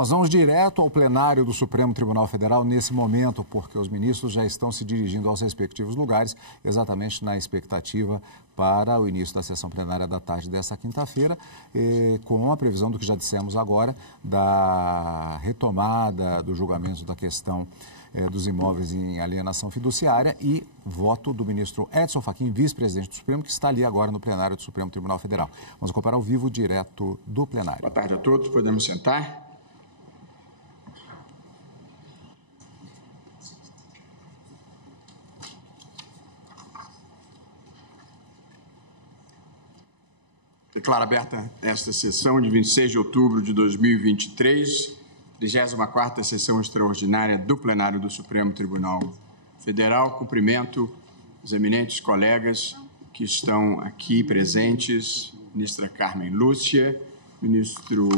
Nós vamos direto ao plenário do Supremo Tribunal Federal nesse momento, porque os ministros já estão se dirigindo aos respectivos lugares, exatamente na expectativa para o início da sessão plenária da tarde dessa quinta-feira, com a previsão do que já dissemos agora, da retomada do julgamento da questão dos imóveis em alienação fiduciária e voto do ministro Edson Fachin, vice-presidente do Supremo, que está ali agora no plenário do Supremo Tribunal Federal. Vamos acompanhar ao vivo direto do plenário. Boa tarde a todos, podemos sentar? Declaro aberta esta sessão de 26 de outubro de 2023, 34ª sessão extraordinária do plenário do Supremo Tribunal Federal. Cumprimento os eminentes colegas que estão aqui presentes, ministra Carmen Lúcia, ministro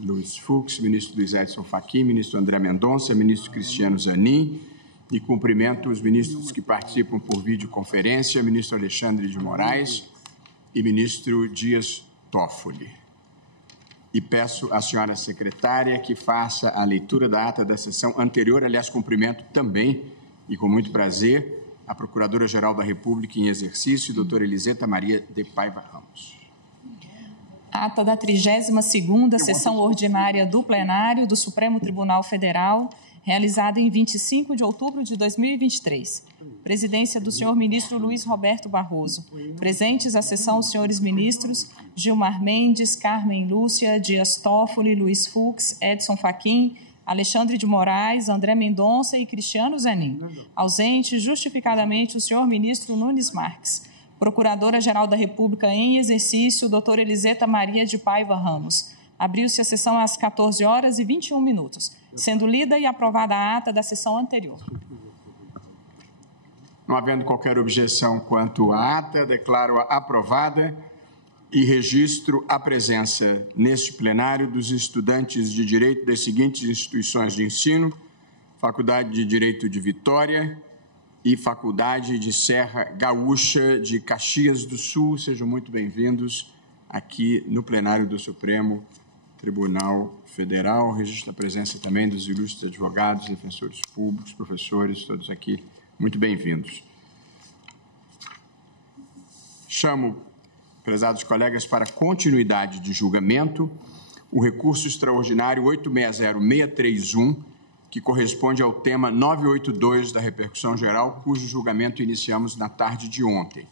Luiz Fux, ministro Luiz Edson Fachin, ministro André Mendonça, ministro Cristiano Zanin, e cumprimento os ministros que participam por videoconferência, ministro Alexandre de Moraes e ministro Dias Toffoli. E peço à senhora secretária que faça a leitura da ata da sessão anterior. Aliás, cumprimento também, e com muito prazer, a Procuradora-Geral da República em exercício, doutora Eliseta Maria de Paiva Ramos. Ata da 32ª sessão ordinária do plenário do Supremo Tribunal Federal, realizada em 25 de outubro de 2023. Presidência do senhor ministro Luiz Roberto Barroso. Presentes à sessão os senhores ministros Gilmar Mendes, Carmen Lúcia, Dias Toffoli, Luiz Fux, Edson Fachin, Alexandre de Moraes, André Mendonça e Cristiano Zanin. Ausente, justificadamente, o senhor ministro Nunes Marques. Procuradora-Geral da República em exercício, doutora Eliseta Maria de Paiva Ramos. Abriu-se a sessão às 14h21, sendo lida e aprovada a ata da sessão anterior. Não havendo qualquer objeção quanto à ata, declaro-a aprovada e registro a presença neste plenário dos estudantes de Direito das seguintes instituições de ensino: Faculdade de Direito de Vitória e Faculdade de Serra Gaúcha de Caxias do Sul. Sejam muito bem-vindos aqui no plenário do Supremo Tribunal Federal. Registro a presença também dos ilustres advogados, defensores públicos, professores, todos aqui muito bem-vindos. Chamo, prezados colegas, para continuidade de julgamento, o recurso extraordinário 860631, que corresponde ao tema 982 da repercussão geral, cujo julgamento iniciamos na tarde de ontem.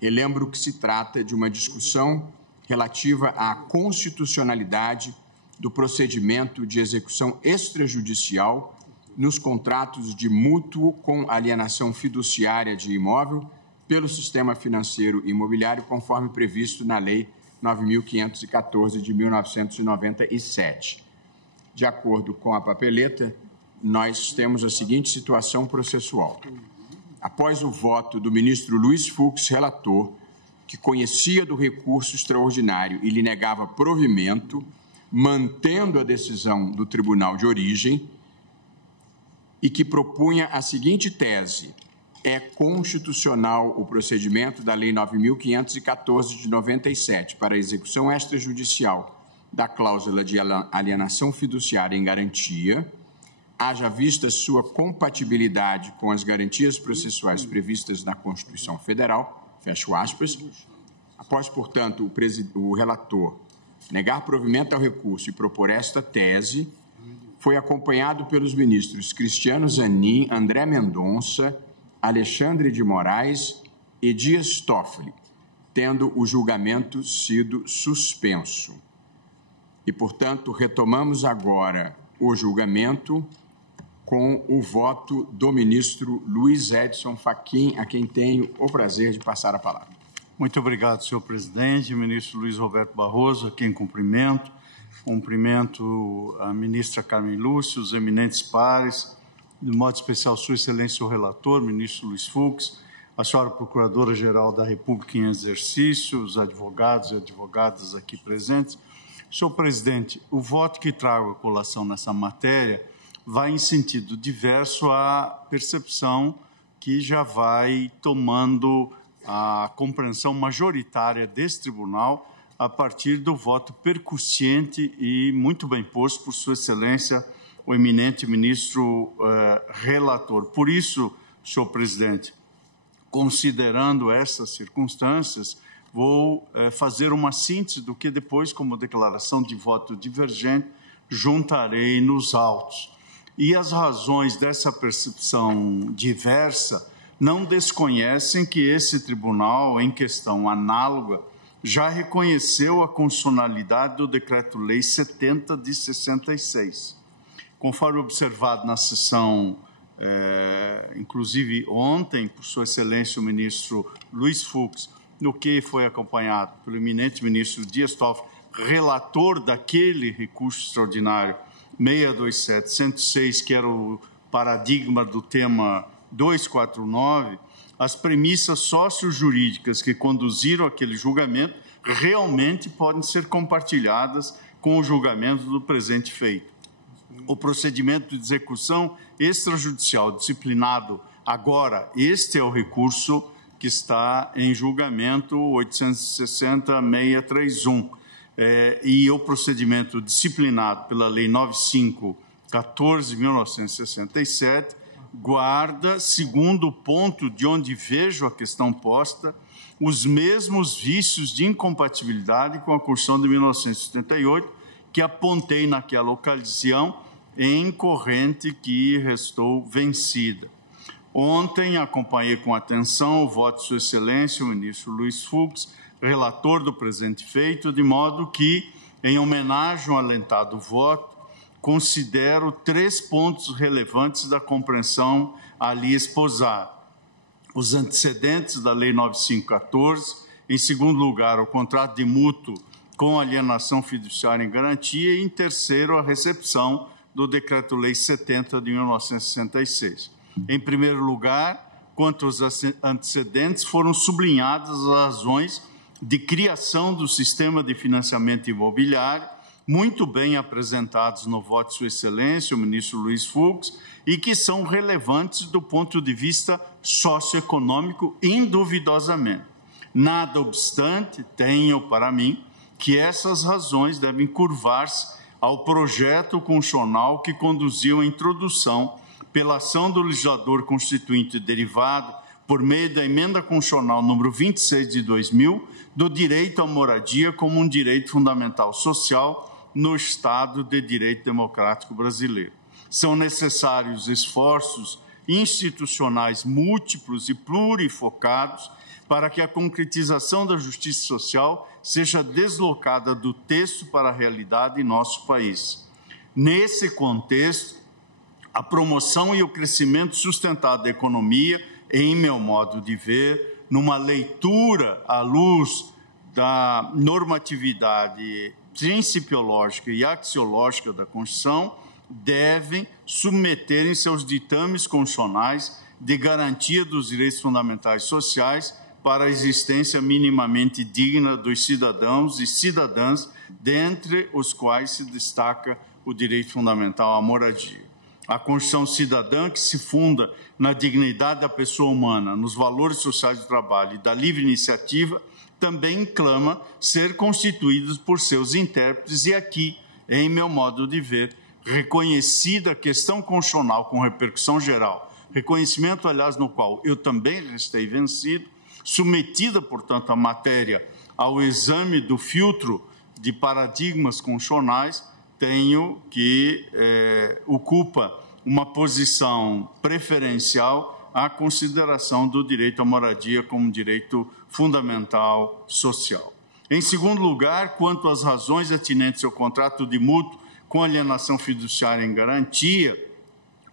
Relembro que se trata de uma discussão relativa à constitucionalidade do procedimento de execução extrajudicial nos contratos de mútuo com alienação fiduciária de imóvel pelo sistema financeiro e imobiliário, conforme previsto na Lei 9.514 de 1997. De acordo com a papeleta, nós temos a seguinte situação processual. Após o voto do ministro Luiz Fux, relator, que conhecia do recurso extraordinário e lhe negava provimento, mantendo a decisão do tribunal de origem, e que propunha a seguinte tese: é constitucional o procedimento da Lei 9.514 de 97 para a execução extrajudicial da cláusula de alienação fiduciária em garantia, haja vista sua compatibilidade com as garantias processuais previstas na Constituição Federal, fecho aspas. Após, portanto, o relator negar provimento ao recurso e propor esta tese, foi acompanhado pelos ministros Cristiano Zanin, André Mendonça, Alexandre de Moraes e Dias Toffoli, tendo o julgamento sido suspenso. E, portanto, retomamos agora o julgamento com o voto do ministro Luiz Edson Fachin, a quem tenho o prazer de passar a palavra. Muito obrigado, senhor presidente. Ministro Luiz Roberto Barroso, a quem cumprimento. Cumprimento a ministra Carmen Lúcia, os eminentes pares, de modo especial sua excelência o relator, ministro Luiz Fux, a senhora Procuradora-Geral da República em exercício, os advogados e advogadas aqui presentes. Senhor presidente, o voto que trago à colação nessa matéria vai em sentido diverso à percepção que já vai tomando a compreensão majoritária desse tribunal a partir do voto percussiente e muito bem posto por Sua Excelência, o eminente ministro relator. Por isso, senhor presidente, considerando essas circunstâncias, vou fazer uma síntese do que depois, como declaração de voto divergente, juntarei nos autos. E as razões dessa percepção diversa não desconhecem que esse tribunal, em questão análoga, já reconheceu a constitucionalidade do Decreto-Lei 70 de 66. Conforme observado na sessão, inclusive ontem, por Sua Excelência o ministro Luiz Fux, no que foi acompanhado pelo eminente ministro Dias Toffoli, relator daquele recurso extraordinário 627-106, que era o paradigma do tema 249, as premissas sócio-jurídicas que conduziram aquele julgamento realmente podem ser compartilhadas com o julgamento do presente feito. O procedimento de execução extrajudicial disciplinado agora, este é o recurso que está em julgamento 860-631, e o procedimento disciplinado pela Lei 9514/1967 guarda, segundo o ponto de onde vejo a questão posta, os mesmos vícios de incompatibilidade com a Constituição de 1978 que apontei naquela ocasião em corrente que restou vencida. Ontem acompanhei com atenção o voto de Sua Excelência, o ministro Luiz Fux, relator do presente feito, de modo que, em homenagem ao alentado voto, considero 3 pontos relevantes da compreensão ali esposada. Os antecedentes da Lei 9514, em segundo lugar, o contrato de mútuo com alienação fiduciária em garantia e, em terceiro, a recepção do Decreto-Lei 70 de 1966. Em primeiro lugar, quanto aos antecedentes, foram sublinhadas as razões de criação do sistema de financiamento imobiliário, muito bem apresentados no voto de Sua Excelência, o ministro Luiz Fux, e que são relevantes do ponto de vista socioeconômico, induvidosamente. Nada obstante, tenho para mim que essas razões devem curvar-se ao projeto constitucional que conduziu à introdução, pela ação do legislador constituinte derivado, por meio da emenda constitucional número 26 de 2000, do direito à moradia como um direito fundamental social no Estado de Direito Democrático brasileiro. São necessários esforços institucionais múltiplos e plurifocados para que a concretização da justiça social seja deslocada do texto para a realidade em nosso país. Nesse contexto, a promoção e o crescimento sustentado da economia, em meu modo de ver, numa leitura à luz da normatividade principiológica e axiológica da Constituição, devem submeter em seus ditames constitucionais de garantia dos direitos fundamentais sociais para a existência minimamente digna dos cidadãos e cidadãs, dentre os quais se destaca o direito fundamental à moradia. A Constituição cidadã, que se funda na dignidade da pessoa humana, nos valores sociais do trabalho e da livre iniciativa, também clama ser constituída por seus intérpretes e aqui, em meu modo de ver, reconhecida a questão constitucional com repercussão geral, reconhecimento, aliás, no qual eu também restei vencido, submetida, portanto, a matéria ao exame do filtro de paradigmas constitucionais, tenho que ocupa uma posição preferencial à consideração do direito à moradia como direito fundamental social. Em segundo lugar, quanto às razões atinentes ao contrato de mútuo com alienação fiduciária em garantia,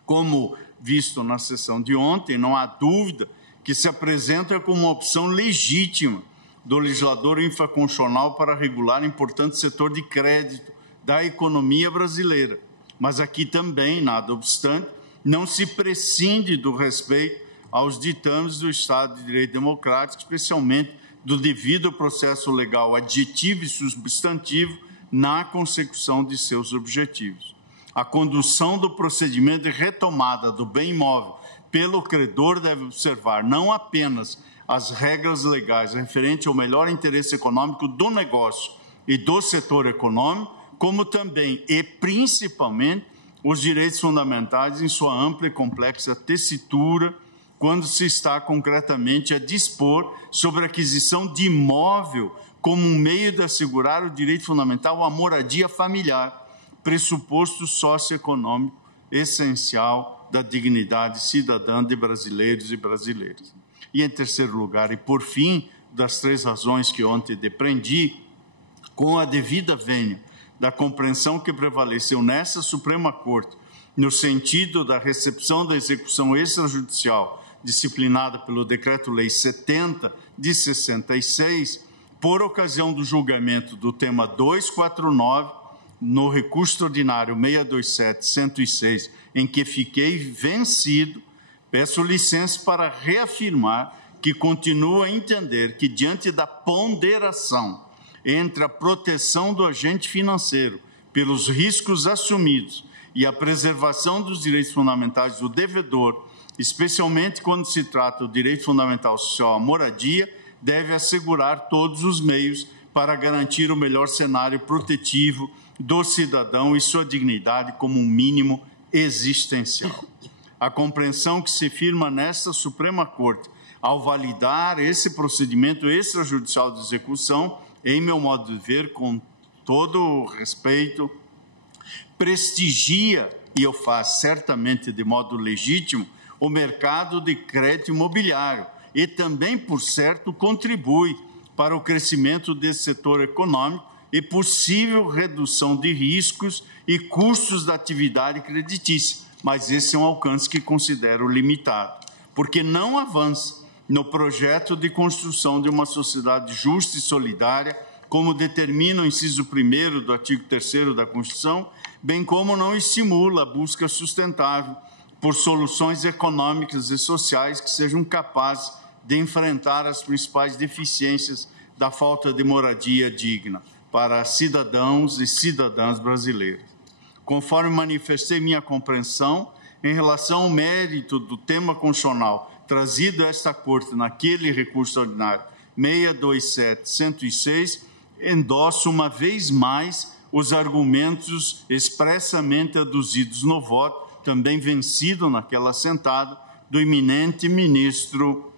como visto na sessão de ontem, não há dúvida que se apresenta como uma opção legítima do legislador infraconstitucional para regular importante setor de crédito da economia brasileira. Mas aqui também, nada obstante, não se prescinde do respeito aos ditames do Estado de Direito Democrático, especialmente do devido processo legal adjetivo e substantivo na consecução de seus objetivos. A condução do procedimento de retomada do bem imóvel pelo credor deve observar não apenas as regras legais referentes ao melhor interesse econômico do negócio e do setor econômico, como também e principalmente os direitos fundamentais em sua ampla e complexa tessitura, quando se está concretamente a dispor sobre a aquisição de imóvel como um meio de assegurar o direito fundamental à moradia familiar, pressuposto socioeconômico essencial da dignidade cidadã de brasileiros e brasileiras. E, em terceiro lugar, e por fim, das 3 razões que ontem depreendi, com a devida vênia da compreensão que prevaleceu nessa Suprema Corte, no sentido da recepção da execução extrajudicial disciplinada pelo Decreto-Lei 70 de 66, por ocasião do julgamento do tema 249, no recurso extraordinário 627-106, em que fiquei vencido, peço licença para reafirmar que continuo a entender que, diante da ponderação entre a proteção do agente financeiro pelos riscos assumidos e a preservação dos direitos fundamentais do devedor, especialmente quando se trata do direito fundamental social à moradia, deve assegurar todos os meios para garantir o melhor cenário protetivo do cidadão e sua dignidade como um mínimo existencial. A compreensão que se firma nesta Suprema Corte ao validar esse procedimento extrajudicial de execução, em meu modo de ver, com todo o respeito, prestigia, e eu faço certamente de modo legítimo, o mercado de crédito imobiliário e também, por certo, contribui para o crescimento desse setor econômico e possível redução de riscos e custos da atividade creditícia. Mas esse é um alcance que considero limitado, porque não avança no projeto de construção de uma sociedade justa e solidária, como determina o inciso 1º do artigo 3º da Constituição, bem como não estimula a busca sustentável por soluções econômicas e sociais que sejam capazes de enfrentar as principais deficiências da falta de moradia digna para cidadãos e cidadãs brasileiros. Conforme manifestei minha compreensão em relação ao mérito do tema constitucional trazido a esta Corte naquele recurso ordinário 627-106, endosso uma vez mais os argumentos expressamente aduzidos no voto, também vencido naquela assentada, do eminente ministro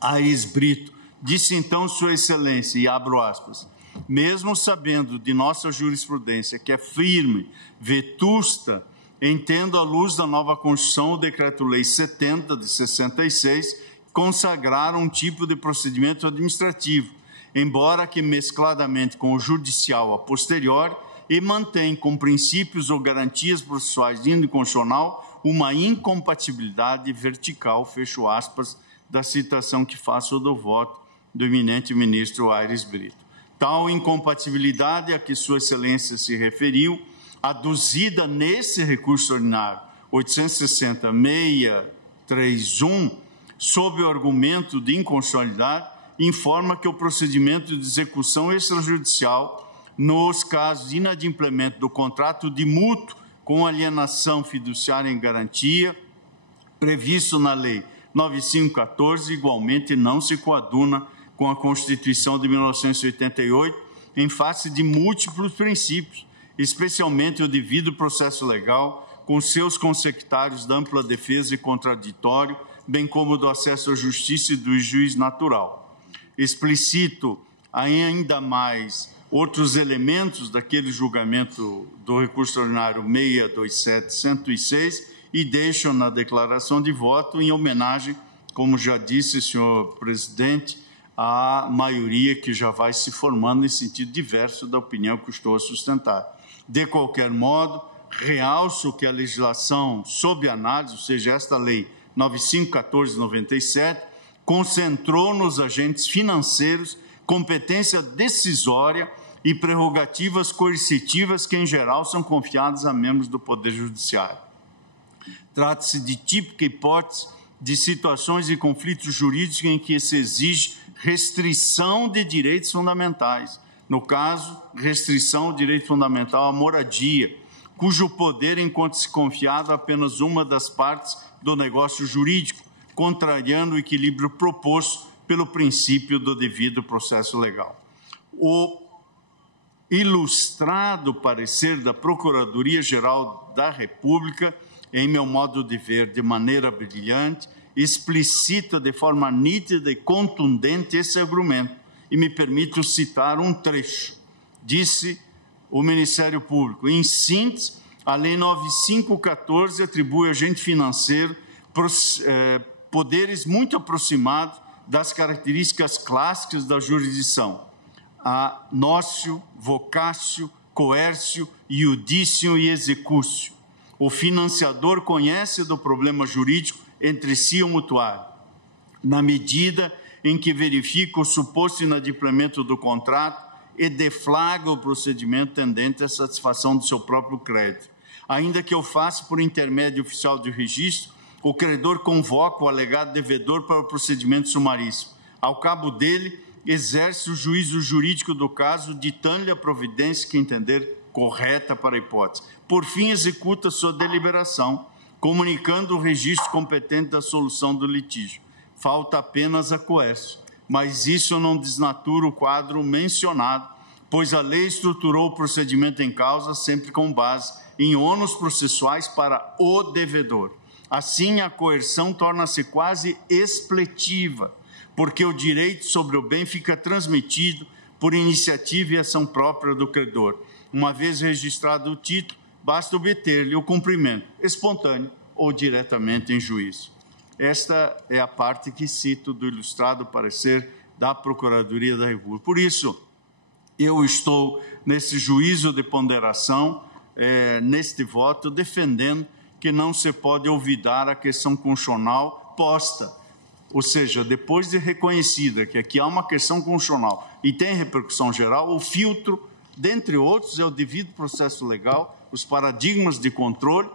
Aires Brito. Disse então Sua Excelência, e abro aspas, mesmo sabendo de nossa jurisprudência que é firme, vetusta, entendo à luz da nova Constituição o Decreto-Lei 70 de 66 consagrar um tipo de procedimento administrativo, embora que mescladamente com o judicial a posteriori, e mantém com princípios ou garantias processuais de índole constitucional uma incompatibilidade vertical, fecho aspas, da citação que faço do voto do eminente ministro Aires Brito. Tal incompatibilidade a que Sua Excelência se referiu, aduzida nesse recurso ordinário 860-631, sob o argumento de inconstitucionalidade, informa que o procedimento de execução extrajudicial, nos casos de inadimplemento do contrato de mútuo com alienação fiduciária em garantia, previsto na Lei 9514, igualmente não se coaduna com a Constituição de 1988, em face de múltiplos princípios, especialmente o devido processo legal, com seus consectários da ampla defesa e contraditório, bem como do acesso à justiça e do juiz natural. Explicito ainda mais outros elementos daquele julgamento do recurso ordinário 627-106 e deixo na declaração de voto em homenagem, como já disse, senhor presidente, à maioria que já vai se formando em sentido diverso da opinião que estou a sustentar. De qualquer modo, realço que a legislação sob análise, ou seja, esta lei 9514/97, concentrou nos agentes financeiros competência decisória e prerrogativas coercitivas que, em geral, são confiadas a membros do Poder Judiciário. Trata-se de típica hipótese de situações e conflitos jurídicos em que se exige restrição de direitos fundamentais. No caso, restrição ao direito fundamental à moradia, cujo poder encontra-se confiado a apenas uma das partes do negócio jurídico, contrariando o equilíbrio proposto pelo princípio do devido processo legal. O ilustrado parecer da Procuradoria-Geral da República, em meu modo de ver, de maneira brilhante, explicita de forma nítida e contundente esse argumento. E me permito citar um trecho. Disse o Ministério Público, em síntese, a Lei 9514 atribui ao agente financeiro poderes muito aproximados das características clássicas da jurisdição, a nócio, vocácio, coércio, iudício e execúcio. O financiador conhece do problema jurídico entre si o mutuário, na medida em que verifica o suposto inadimplemento do contrato e deflagra o procedimento tendente à satisfação do seu próprio crédito. Ainda que eu faça por intermédio oficial de registro, o credor convoca o alegado devedor para o procedimento sumaríssimo. Ao cabo dele, exerce o juízo jurídico do caso, ditando-lhe a providência que entender correta para a hipótese. Por fim, executa sua deliberação, comunicando o registro competente da solução do litígio. Falta apenas a coércio, mas isso não desnatura o quadro mencionado, pois a lei estruturou o procedimento em causa sempre com base em ônus processuais para o devedor. Assim, a coerção torna-se quase expletiva, porque o direito sobre o bem fica transmitido por iniciativa e ação própria do credor. Uma vez registrado o título, basta obter-lhe o cumprimento espontâneo ou diretamente em juízo. Esta é a parte que cito do ilustrado parecer da Procuradoria da República. Por isso, eu estou nesse juízo de ponderação, neste voto, defendendo que não se pode olvidar a questão constitucional posta. Ou seja, depois de reconhecida que aqui há uma questão constitucional e tem repercussão geral, o filtro, dentre outros, é o devido processo legal, os paradigmas de controle,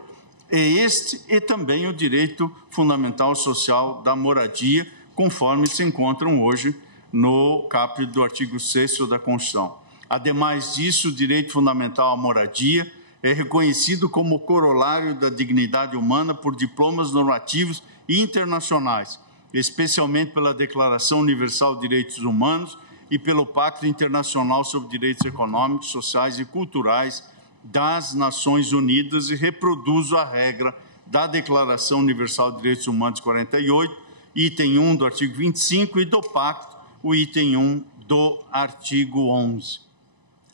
e também o direito fundamental social da moradia, conforme se encontram hoje no caput do artigo 6º da Constituição. Ademais disso, o direito fundamental à moradia é reconhecido como corolário da dignidade humana por diplomas normativos internacionais, especialmente pela Declaração Universal de Direitos Humanos e pelo Pacto Internacional sobre Direitos Econômicos, Sociais e Culturais das Nações Unidas, e reproduzo a regra da Declaração Universal de Direitos Humanos 48, item 1 do artigo 25, e do Pacto, o item 1 do artigo 11.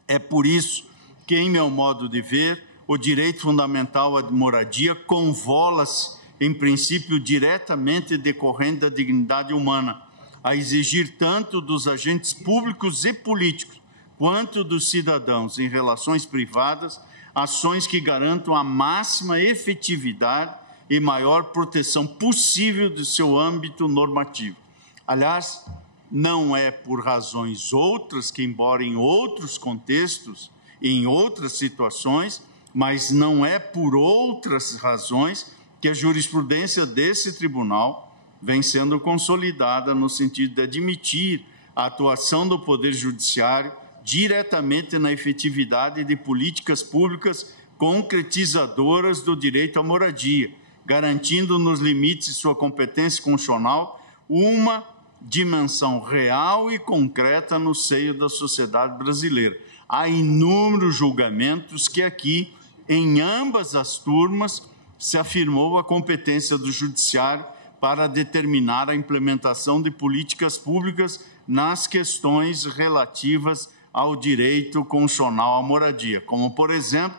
É por isso que, em meu modo de ver, o direito fundamental à moradia convola-se, em princípio diretamente decorrente da dignidade humana, a exigir tanto dos agentes públicos e políticos, quanto dos cidadãos em relações privadas, ações que garantam a máxima efetividade e maior proteção possível do seu âmbito normativo. Aliás, não é por razões outras que, embora em outros contextos, em outras situações, mas não é por outras razões que a jurisprudência desse tribunal vem sendo consolidada no sentido de admitir a atuação do Poder Judiciário diretamente na efetividade de políticas públicas concretizadoras do direito à moradia, garantindo nos limites de sua competência constitucional uma dimensão real e concreta no seio da sociedade brasileira. Há inúmeros julgamentos que aqui, em ambas as turmas, se afirmou a competência do Judiciário para determinar a implementação de políticas públicas nas questões relativas ao direito constitucional à moradia, como, por exemplo,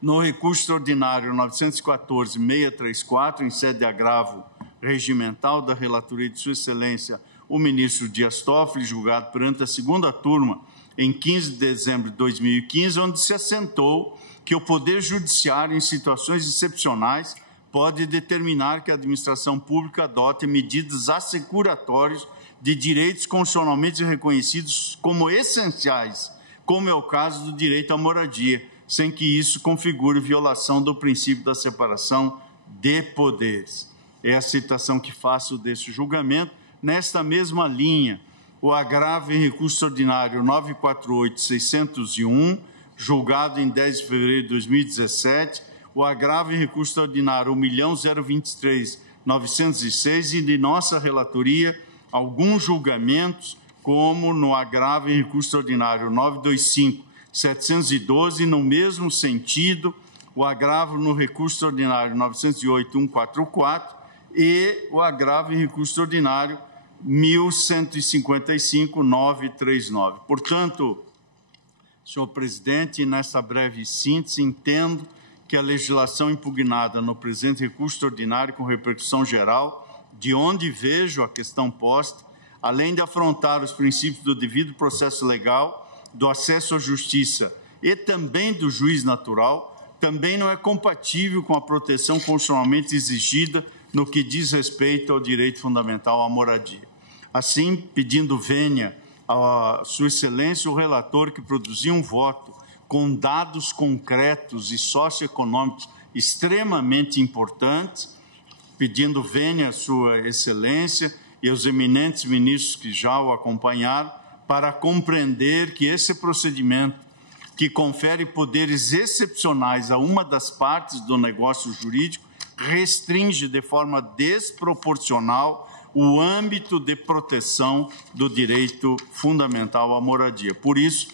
no recurso extraordinário 914-634, em sede de agravo regimental da relatoria de Sua Excelência, o ministro Dias Toffoli, julgado perante a segunda turma em 15 de dezembro de 2015, onde se assentou que o Poder Judiciário, em situações excepcionais, pode determinar que a administração pública adote medidas assecuratórias de direitos constitucionalmente reconhecidos como essenciais, como é o caso do direito à moradia, sem que isso configure violação do princípio da separação de poderes. É a citação que faço desse julgamento. Nesta mesma linha, o agravo em recurso ordinário 948-601, julgado em 10 de fevereiro de 2017, o agravo em recurso ordinário 1.023.906 e de nossa relatoria alguns julgamentos, como no agravo em recurso extraordinário 925.712, no mesmo sentido, o agravo no recurso extraordinário 908.144 e o agravo em recurso extraordinário 1.155.939. Portanto, senhor presidente, nessa breve síntese, entendo que a legislação impugnada no presente recurso extraordinário com repercussão geral, de onde vejo a questão posta, além de afrontar os princípios do devido processo legal, do acesso à justiça e também do juiz natural, também não é compatível com a proteção constitucionalmente exigida no que diz respeito ao direito fundamental à moradia. Assim, pedindo vênia a Sua Excelência, o relator que produziu um voto com dados concretos e socioeconômicos extremamente importantes, pedindo vênia a Sua Excelência e aos eminentes ministros que já o acompanharam, para compreender que esse procedimento, que confere poderes excepcionais a uma das partes do negócio jurídico, restringe de forma desproporcional o âmbito de proteção do direito fundamental à moradia. Por isso,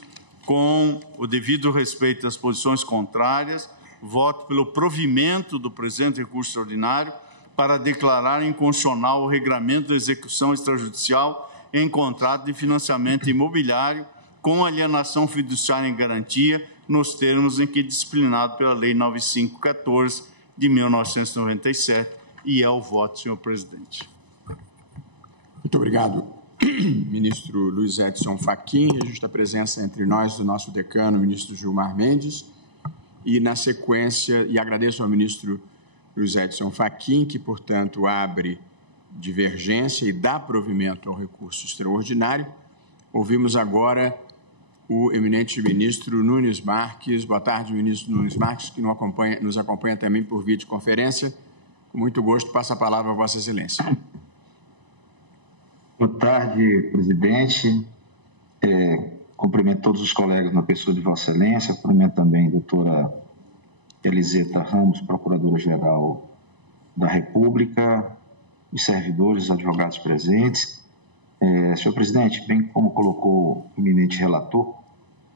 com o devido respeito às posições contrárias, voto pelo provimento do presente recurso extraordinário para declarar inconstitucional o regramento da execução extrajudicial em contrato de financiamento imobiliário com alienação fiduciária em garantia, nos termos em que é disciplinado pela Lei 9514 de 1997, e é o voto, senhor presidente. Muito obrigado, ministro Luiz Edson Fachin. Registro a presença entre nós do nosso decano, ministro Gilmar Mendes, e na sequência, e agradeço ao ministro Luiz Edson Fachin, que, portanto, abre divergência e dá provimento ao recurso extraordinário. Ouvimos agora o eminente ministro Nunes Marques. Boa tarde, ministro Nunes Marques, que nos acompanha também por videoconferência. Com muito gosto, passo a palavra a Vossa Excelência. Boa tarde, presidente. Cumprimento todos os colegas na pessoa de Vossa Excelência, cumprimento também a doutora Eliseta Ramos, Procuradora-Geral da República, os servidores, os advogados presentes. Senhor presidente, bem como colocou o eminente relator,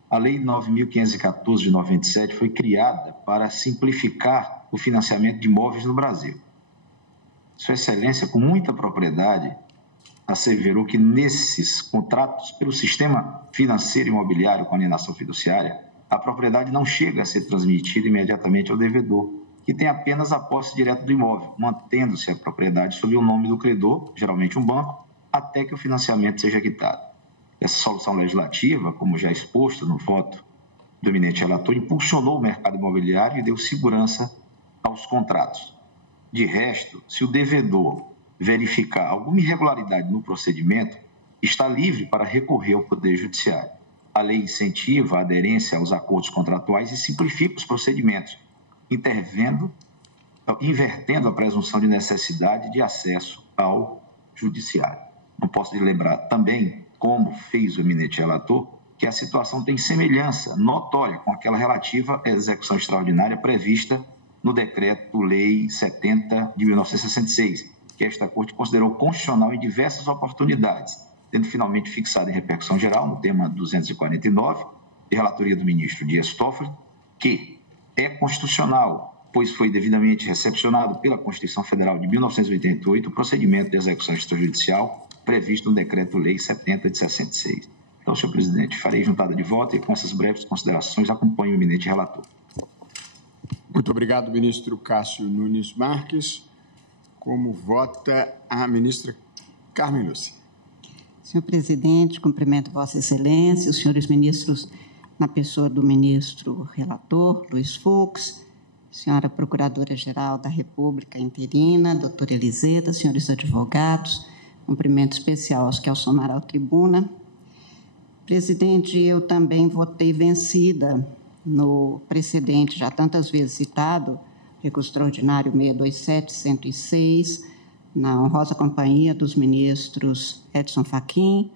a Lei 9.514 de 97 foi criada para simplificar o financiamento de imóveis no Brasil. Sua Excelência, com muita propriedade, asseverou que nesses contratos, pelo sistema financeiro imobiliário com alienação fiduciária, a propriedade não chega a ser transmitida imediatamente ao devedor, que tem apenas a posse direta do imóvel, mantendo-se a propriedade sob o nome do credor, geralmente um banco, até que o financiamento seja quitado. Essa solução legislativa, como já exposto no voto do eminente relator, impulsionou o mercado imobiliário e deu segurança aos contratos. De resto, se o devedor verificar alguma irregularidade no procedimento, está livre para recorrer ao Poder Judiciário. A lei incentiva a aderência aos acordos contratuais e simplifica os procedimentos, invertendo a presunção de necessidade de acesso ao Judiciário. Não posso de lembrar também, como fez o eminente relator, que a situação tem semelhança notória com aquela relativa à execução extraordinária prevista no Decreto-Lei 70 de 1966, que esta Corte considerou constitucional em diversas oportunidades, tendo finalmente fixado em repercussão geral, no tema 249, de relatoria do ministro Dias Toffoli, que é constitucional, pois foi devidamente recepcionado pela Constituição Federal de 1988 o procedimento de execução extrajudicial previsto no Decreto-Lei 70 de 66. Então, senhor presidente, farei juntada de voto e com essas breves considerações acompanho o eminente relator. Muito obrigado, ministro Cássio Nunes Marques. Como vota a ministra Carmen Lúcia? Senhor presidente, cumprimento Vossa Excelência, os senhores ministros, na pessoa do ministro relator, Luiz Fux, senhora Procuradora-Geral da República interina, doutora Eliseta, senhores advogados, cumprimento especial aos que ao somar à tribuna. Presidente, eu também votei vencida no precedente, já tantas vezes citado, recurso extraordinário 627-106, na honrosa companhia dos ministros Edson Fachin,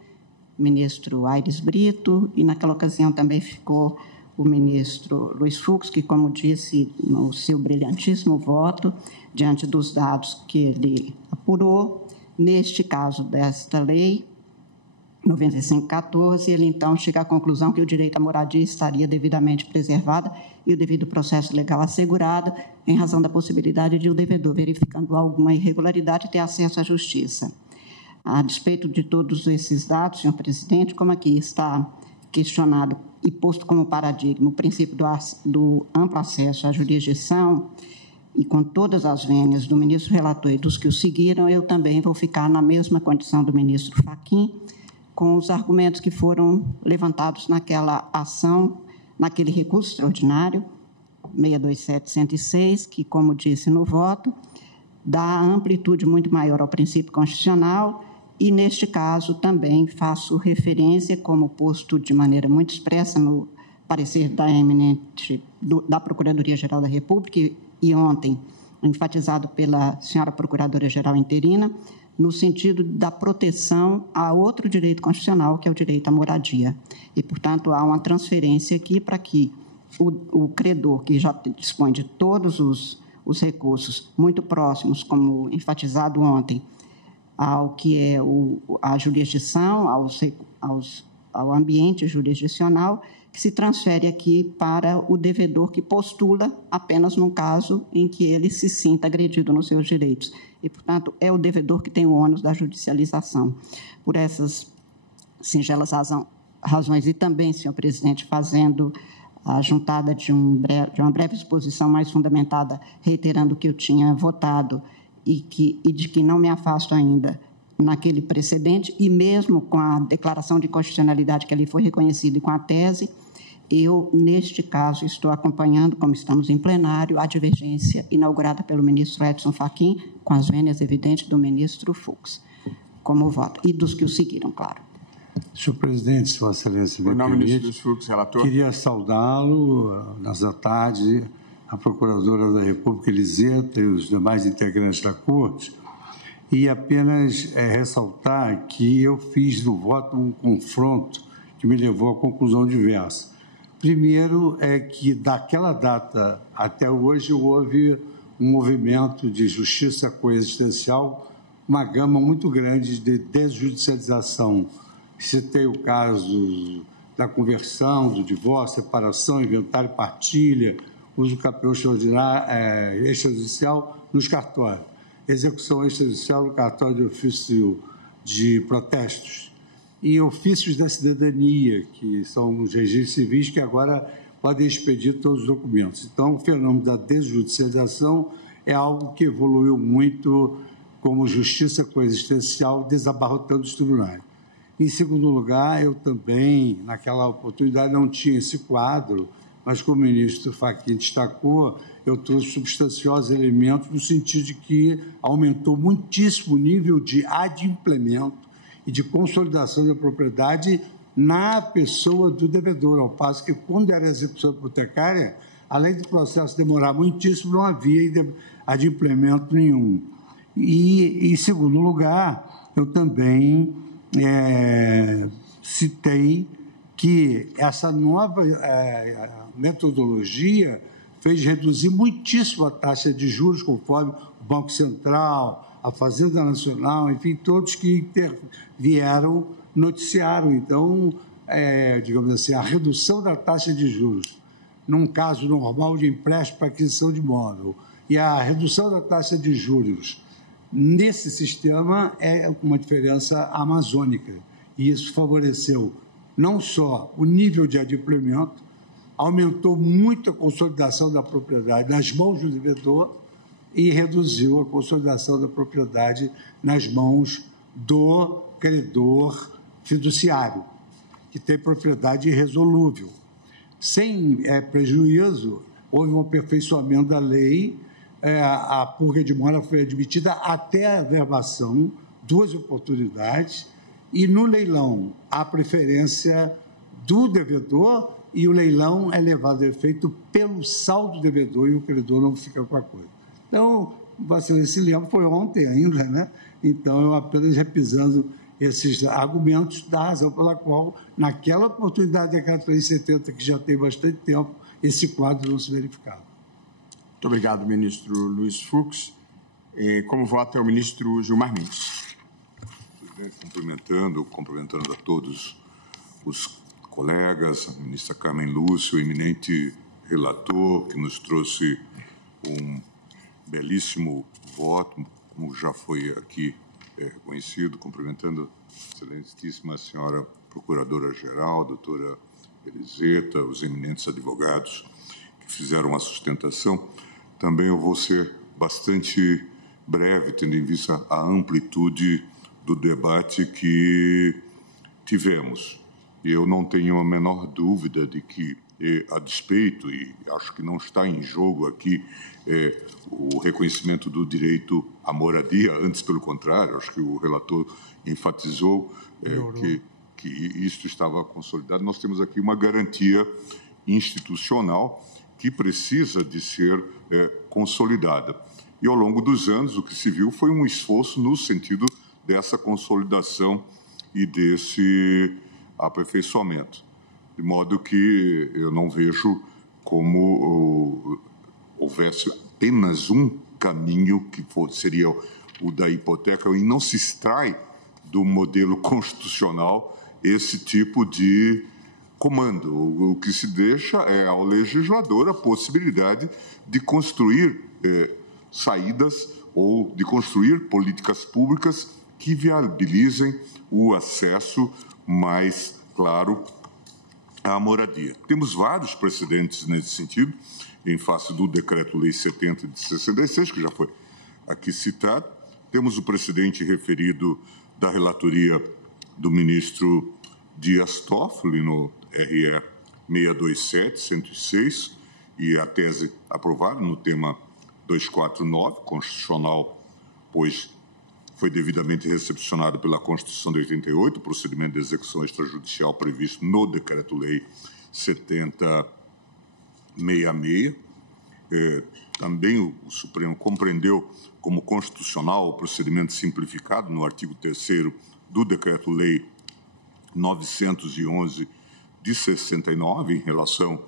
ministro Aires Brito, e naquela ocasião também ficou o ministro Luiz Fux, que, como disse no seu brilhantíssimo voto, diante dos dados que ele apurou, Neste caso desta lei 9514, ele então chega à conclusão que o direito à moradia estaria devidamente preservado e o devido processo legal assegurado, em razão da possibilidade de o devedor, verificando alguma irregularidade, ter acesso à justiça. A despeito de todos esses dados, senhor presidente, como aqui está questionado e posto como paradigma o princípio do amplo acesso à jurisdição, e com todas as vênias do ministro relator e dos que o seguiram, eu também vou ficar na mesma condição do ministro Fachin, com os argumentos que foram levantados naquela ação, naquele recurso extraordinário, 627-106, que, como disse no voto, dá amplitude muito maior ao princípio constitucional e, neste caso, também faço referência, como posto de maneira muito expressa no parecer da Procuradoria-Geral da República e ontem enfatizado pela senhora Procuradora-Geral interina, no sentido da proteção a outro direito constitucional, que é o direito à moradia. E, portanto, há uma transferência aqui para que o credor, que já dispõe de todos os recursos muito próximos, como enfatizado ontem, ao que é a jurisdição, ao ambiente jurisdicional, que se transfere aqui para o devedor que postula apenas num caso em que ele se sinta agredido nos seus direitos. E, portanto, é o devedor que tem o ônus da judicialização. Por essas singelas razões, e também, senhor presidente, fazendo a juntada de uma breve exposição mais fundamentada, reiterando que eu tinha votado e de que não me afasto ainda naquele precedente, e mesmo com a declaração de constitucionalidade que ali foi reconhecida e com a tese, eu, neste caso, estou acompanhando, como estamos em plenário, a divergência inaugurada pelo ministro Edson Fachin, com as vênias evidentes do ministro Fux, como voto, e dos que o seguiram, claro. Senhor presidente, se Vossa Excelência me permite, Fux, relator. Queria saudá-lo nessa tarde, a Procuradora da República, Eliseta, e os demais integrantes da Corte, e apenas ressaltar que eu fiz do voto um confronto que me levou à conclusão diversa. Primeiro é que, daquela data até hoje, houve um movimento de justiça coexistencial, uma gama muito grande de desjudicialização. Citei o caso da conversão, do divórcio, separação, inventário, partilha, uso do capel extrajudicial nos cartórios, execução extrajudicial no cartório de ofício de protestos, e ofícios da cidadania, que são os registros civis que agora podem expedir todos os documentos. Então, o fenômeno da desjudicialização é algo que evoluiu muito como justiça coexistencial, desabarrotando os tribunais. Em segundo lugar, eu também, naquela oportunidade, não tinha esse quadro, mas como o ministro Fachin destacou, eu trouxe substanciosos elementos no sentido de que aumentou muitíssimo o nível de adimplemento e de consolidação da propriedade na pessoa do devedor, ao passo que, quando era execução hipotecária, além do processo demorar muitíssimo, não havia adimplemento nenhum. E, em segundo lugar, eu também citei que essa nova metodologia fez reduzir muitíssimo a taxa de juros, conforme o Banco Central, a Fazenda Nacional, enfim, todos que vieram noticiaram. Então, digamos assim, a redução da taxa de juros num caso normal de empréstimo para aquisição de imóvel e a redução da taxa de juros nesse sistema é uma diferença amazônica. E isso favoreceu não só o nível de adimplemento, aumentou muito a consolidação da propriedade nas mãos do devedor e reduziu a consolidação da propriedade nas mãos do credor fiduciário, que tem propriedade irresolúvel. Sem prejuízo, houve um aperfeiçoamento da lei, a purga de mora foi admitida até a averbação, 2 oportunidades, e no leilão há preferência do devedor e o leilão é levado a efeito pelo saldo do devedor e o credor não fica com a coisa. Então, Vossa Excelência, esse lembro foi ontem ainda, né? Então, eu apenas repisando esses argumentos da razão pela qual, naquela oportunidade daquela 370, que já tem bastante tempo, esse quadro não se verificava. Muito obrigado, ministro Luiz Fux. Como vota o ministro Gilmar Mendes. Cumprimentando a todos os colegas, a ministra Carmen Lúcia, o eminente relator, que nos trouxe um belíssimo voto, como já foi aqui reconhecido, cumprimentando a excelentíssima senhora Procuradora-Geral, doutora Eliseta, os eminentes advogados que fizeram a sustentação. Também eu vou ser bastante breve, tendo em vista a amplitude do debate que tivemos. Eu não tenho a menor dúvida de que, a despeito, e acho que não está em jogo aqui o reconhecimento do direito à moradia, antes pelo contrário, acho que o relator enfatizou que isto estava consolidado. Nós temos aqui uma garantia institucional que precisa de ser consolidada. E, ao longo dos anos, o que se viu foi um esforço no sentido dessa consolidação e desse aperfeiçoamento. De modo que eu não vejo como houvesse apenas um caminho que seria o da hipoteca, e não se extrai do modelo constitucional esse tipo de comando. O que se deixa é ao legislador a possibilidade de construir saídas ou de construir políticas públicas que viabilizem o acesso mais claro à moradia. Temos vários precedentes nesse sentido, em face do Decreto-Lei 70 de 66, que já foi aqui citado. Temos o precedente referido da relatoria do ministro Dias Toffoli, no RE 627-106, e a tese aprovada no tema 249, constitucional, pois foi devidamente recepcionado pela Constituição de 88, o procedimento de execução extrajudicial previsto no Decreto-Lei 7066. Também o Supremo compreendeu como constitucional o procedimento simplificado no artigo 3º do Decreto-Lei 911 de 69, em relação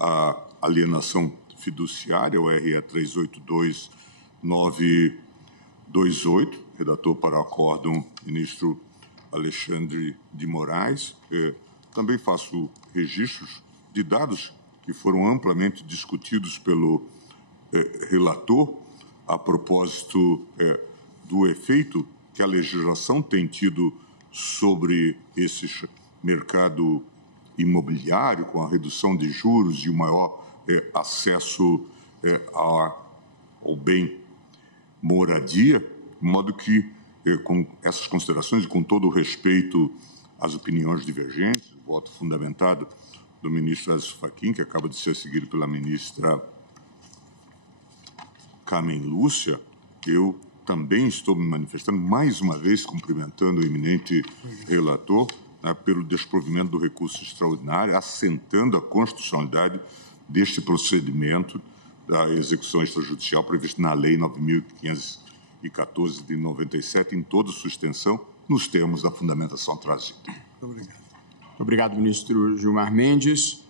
à alienação fiduciária, o RE 382928, redator para o acórdão ministro Alexandre de Moraes. Também faço registros de dados que foram amplamente discutidos pelo relator a propósito do efeito que a legislação tem tido sobre esse mercado imobiliário, com a redução de juros e o maior acesso ao bem moradia, de modo que, com essas considerações e com todo o respeito às opiniões divergentes, o voto fundamentado do ministro Edson Fachin, que acaba de ser seguido pela ministra Carmen Lúcia, eu também estou me manifestando, mais uma vez cumprimentando o eminente relator, pelo desprovimento do recurso extraordinário, assentando a constitucionalidade deste procedimento da execução extrajudicial previsto na Lei 9.514 de 97, em toda sua extensão, nos termos da fundamentação trazida. Obrigado. Obrigado, ministro Gilmar Mendes.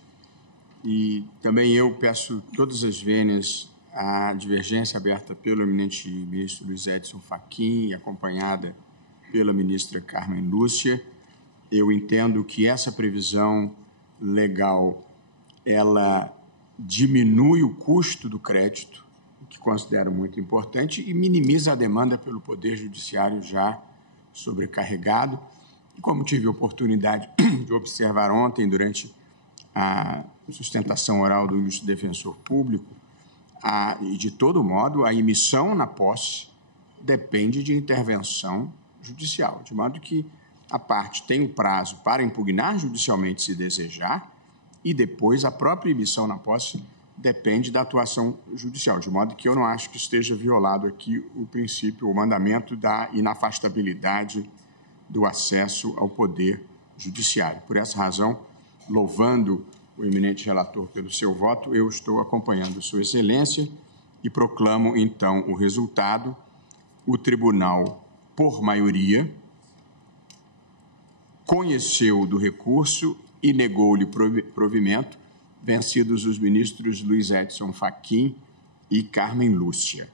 E também eu peço todas as vênias à divergência aberta pelo eminente ministro Luiz Edson Fachin, acompanhada pela ministra Carmen Lúcia. Eu entendo que essa previsão legal, ela diminui o custo do crédito, o que considero muito importante, e minimiza a demanda pelo Poder Judiciário já sobrecarregado. E como tive a oportunidade de observar ontem, durante a sustentação oral do ilustre defensor público, e de todo modo, a emissão na posse depende de intervenção judicial, de modo que a parte tem o prazo para impugnar judicialmente se desejar, e depois a própria emissão na posse depende da atuação judicial, de modo que eu não acho que esteja violado aqui o princípio, o mandamento da inafastabilidade do acesso ao poder judiciário. Por essa razão, louvando o eminente relator pelo seu voto, eu estou acompanhando Sua Excelência e proclamo, então, o resultado. O tribunal, por maioria, conheceu do recurso e negou-lhe provimento, vencidos os ministros Luiz Edson Fachin e Carmen Lúcia.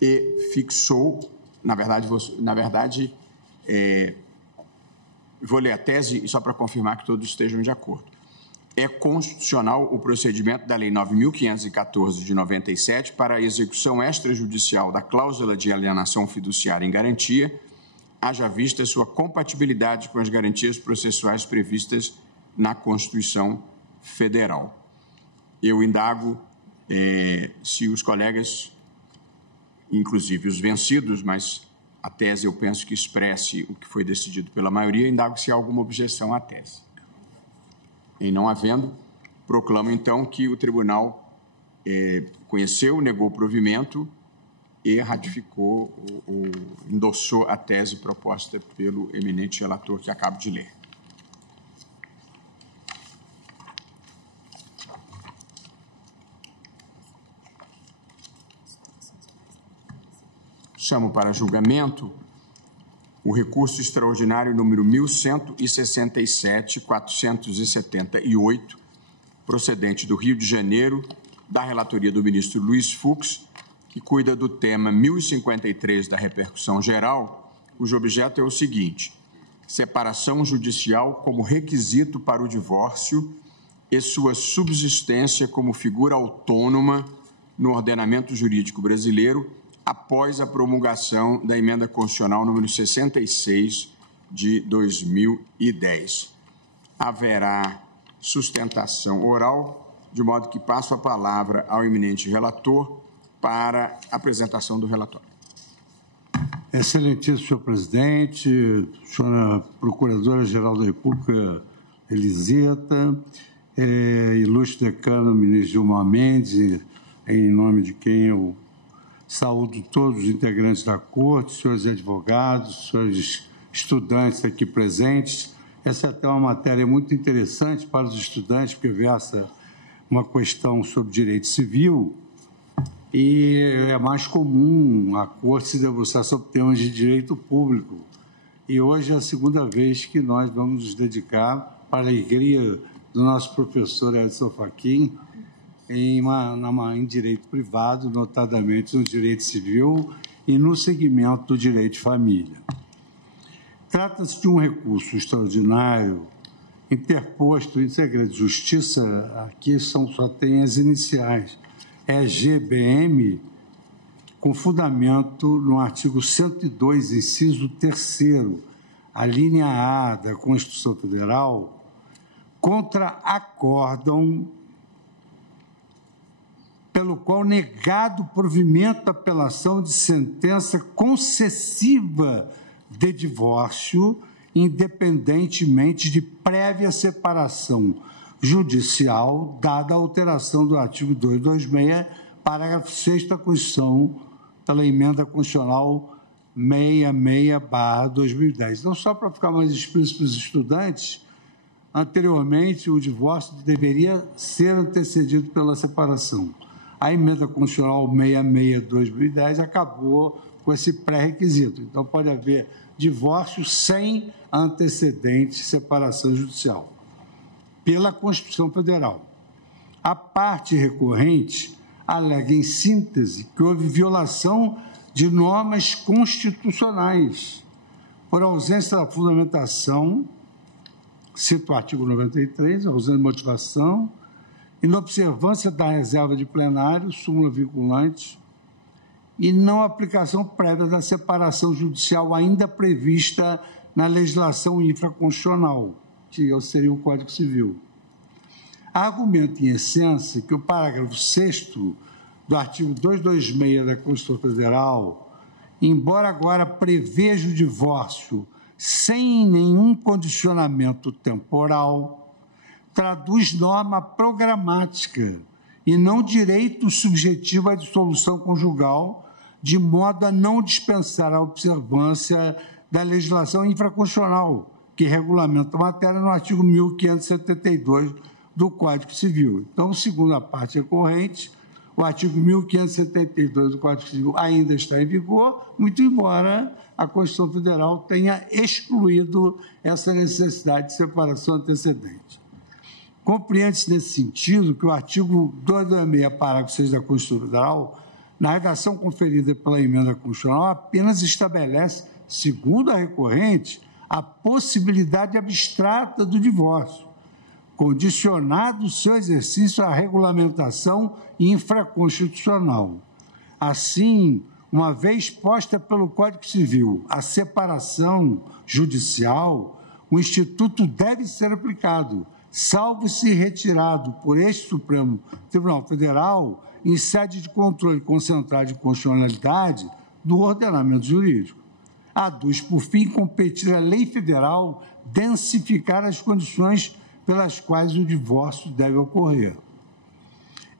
E fixou, na verdade vou ler a tese só para confirmar que todos estejam de acordo. É constitucional o procedimento da Lei 9.514 de 97 para a execução extrajudicial da cláusula de alienação fiduciária em garantia, haja vista sua compatibilidade com as garantias processuais previstas na Constituição Federal. Eu indago se os colegas, inclusive os vencidos, mas a tese eu penso que expresse o que foi decidido pela maioria, indago se há alguma objeção à tese. Em não havendo, proclamo então que o tribunal conheceu, negou o provimento e ratificou ou endossou a tese proposta pelo eminente relator que acabo de ler. Chamo para julgamento o recurso extraordinário número 1167-478, procedente do Rio de Janeiro, da relatoria do ministro Luiz Fux, que cuida do tema 1053 da repercussão geral, cujo objeto é o seguinte: separação judicial como requisito para o divórcio e sua subsistência como figura autônoma no ordenamento jurídico brasileiro, após a promulgação da Emenda Constitucional número 66 de 2010. Haverá sustentação oral, de modo que passo a palavra ao eminente relator para a apresentação do relatório. Excelentíssimo senhor presidente, senhora Procuradora-Geral da República Eliseta, ilustre decano, ministro Gilmar Mendes, em nome de quem eu saúdo todos os integrantes da Corte, senhores advogados, senhores estudantes aqui presentes. Essa é até uma matéria muito interessante para os estudantes, porque versa uma questão sobre direito civil e é mais comum a Corte se debruçar sobre temas de direito público. E hoje é a segunda vez que nós vamos nos dedicar, para a alegria do nosso professor Edson Fachin, em direito privado, notadamente no direito civil e no segmento do direito de família. Trata-se de um recurso extraordinário interposto em segredo de justiça, aqui só tem as iniciais, GBM, com fundamento no artigo 102, inciso 3º, a linha A da Constituição Federal, contra acórdão pelo qual negado provimento à apelação de sentença concessiva de divórcio, independentemente de prévia separação judicial, dada a alteração do artigo 226, parágrafo 6º da Constituição, pela Emenda Constitucional 66/2010. Então, só para ficar mais explícito para os estudantes, anteriormente o divórcio deveria ser antecedido pela separação. A Emenda Constitucional 66/2010 acabou com esse pré-requisito. Então, pode haver divórcio sem antecedente separação judicial, pela Constituição Federal. A parte recorrente alega, em síntese, que houve violação de normas constitucionais por ausência da fundamentação, cito o artigo 93, ausência de motivação, inobservância da reserva de plenário, súmula vinculante, e não aplicação prévia da separação judicial ainda prevista na legislação infraconstitucional, que seria o Código Civil. Argumenta, em essência, que o parágrafo 6º do artigo 226 da Constituição Federal, embora agora preveja o divórcio sem nenhum condicionamento temporal, traduz norma programática e não direito subjetivo à dissolução conjugal, de modo a não dispensar a observância da legislação infraconstitucional, que regulamenta a matéria no artigo 1572 do Código Civil. Então, segundo a parte recorrente, o artigo 1572 do Código Civil ainda está em vigor, muito embora a Constituição Federal tenha excluído essa necessidade de separação antecedente. Compreende-se nesse sentido que o artigo 226, parágrafo 6 da Constituição Federal, na redação conferida pela Emenda Constitucional, apenas estabelece, segundo a recorrente, a possibilidade abstrata do divórcio, condicionado o seu exercício à regulamentação infraconstitucional. Assim, uma vez posta pelo Código Civil a separação judicial, o Instituto deve ser aplicado, salvo se retirado por este Supremo Tribunal Federal em sede de controle concentrado de constitucionalidade do ordenamento jurídico. Aduz, por fim, competir à lei federal densificar as condições pelas quais o divórcio deve ocorrer.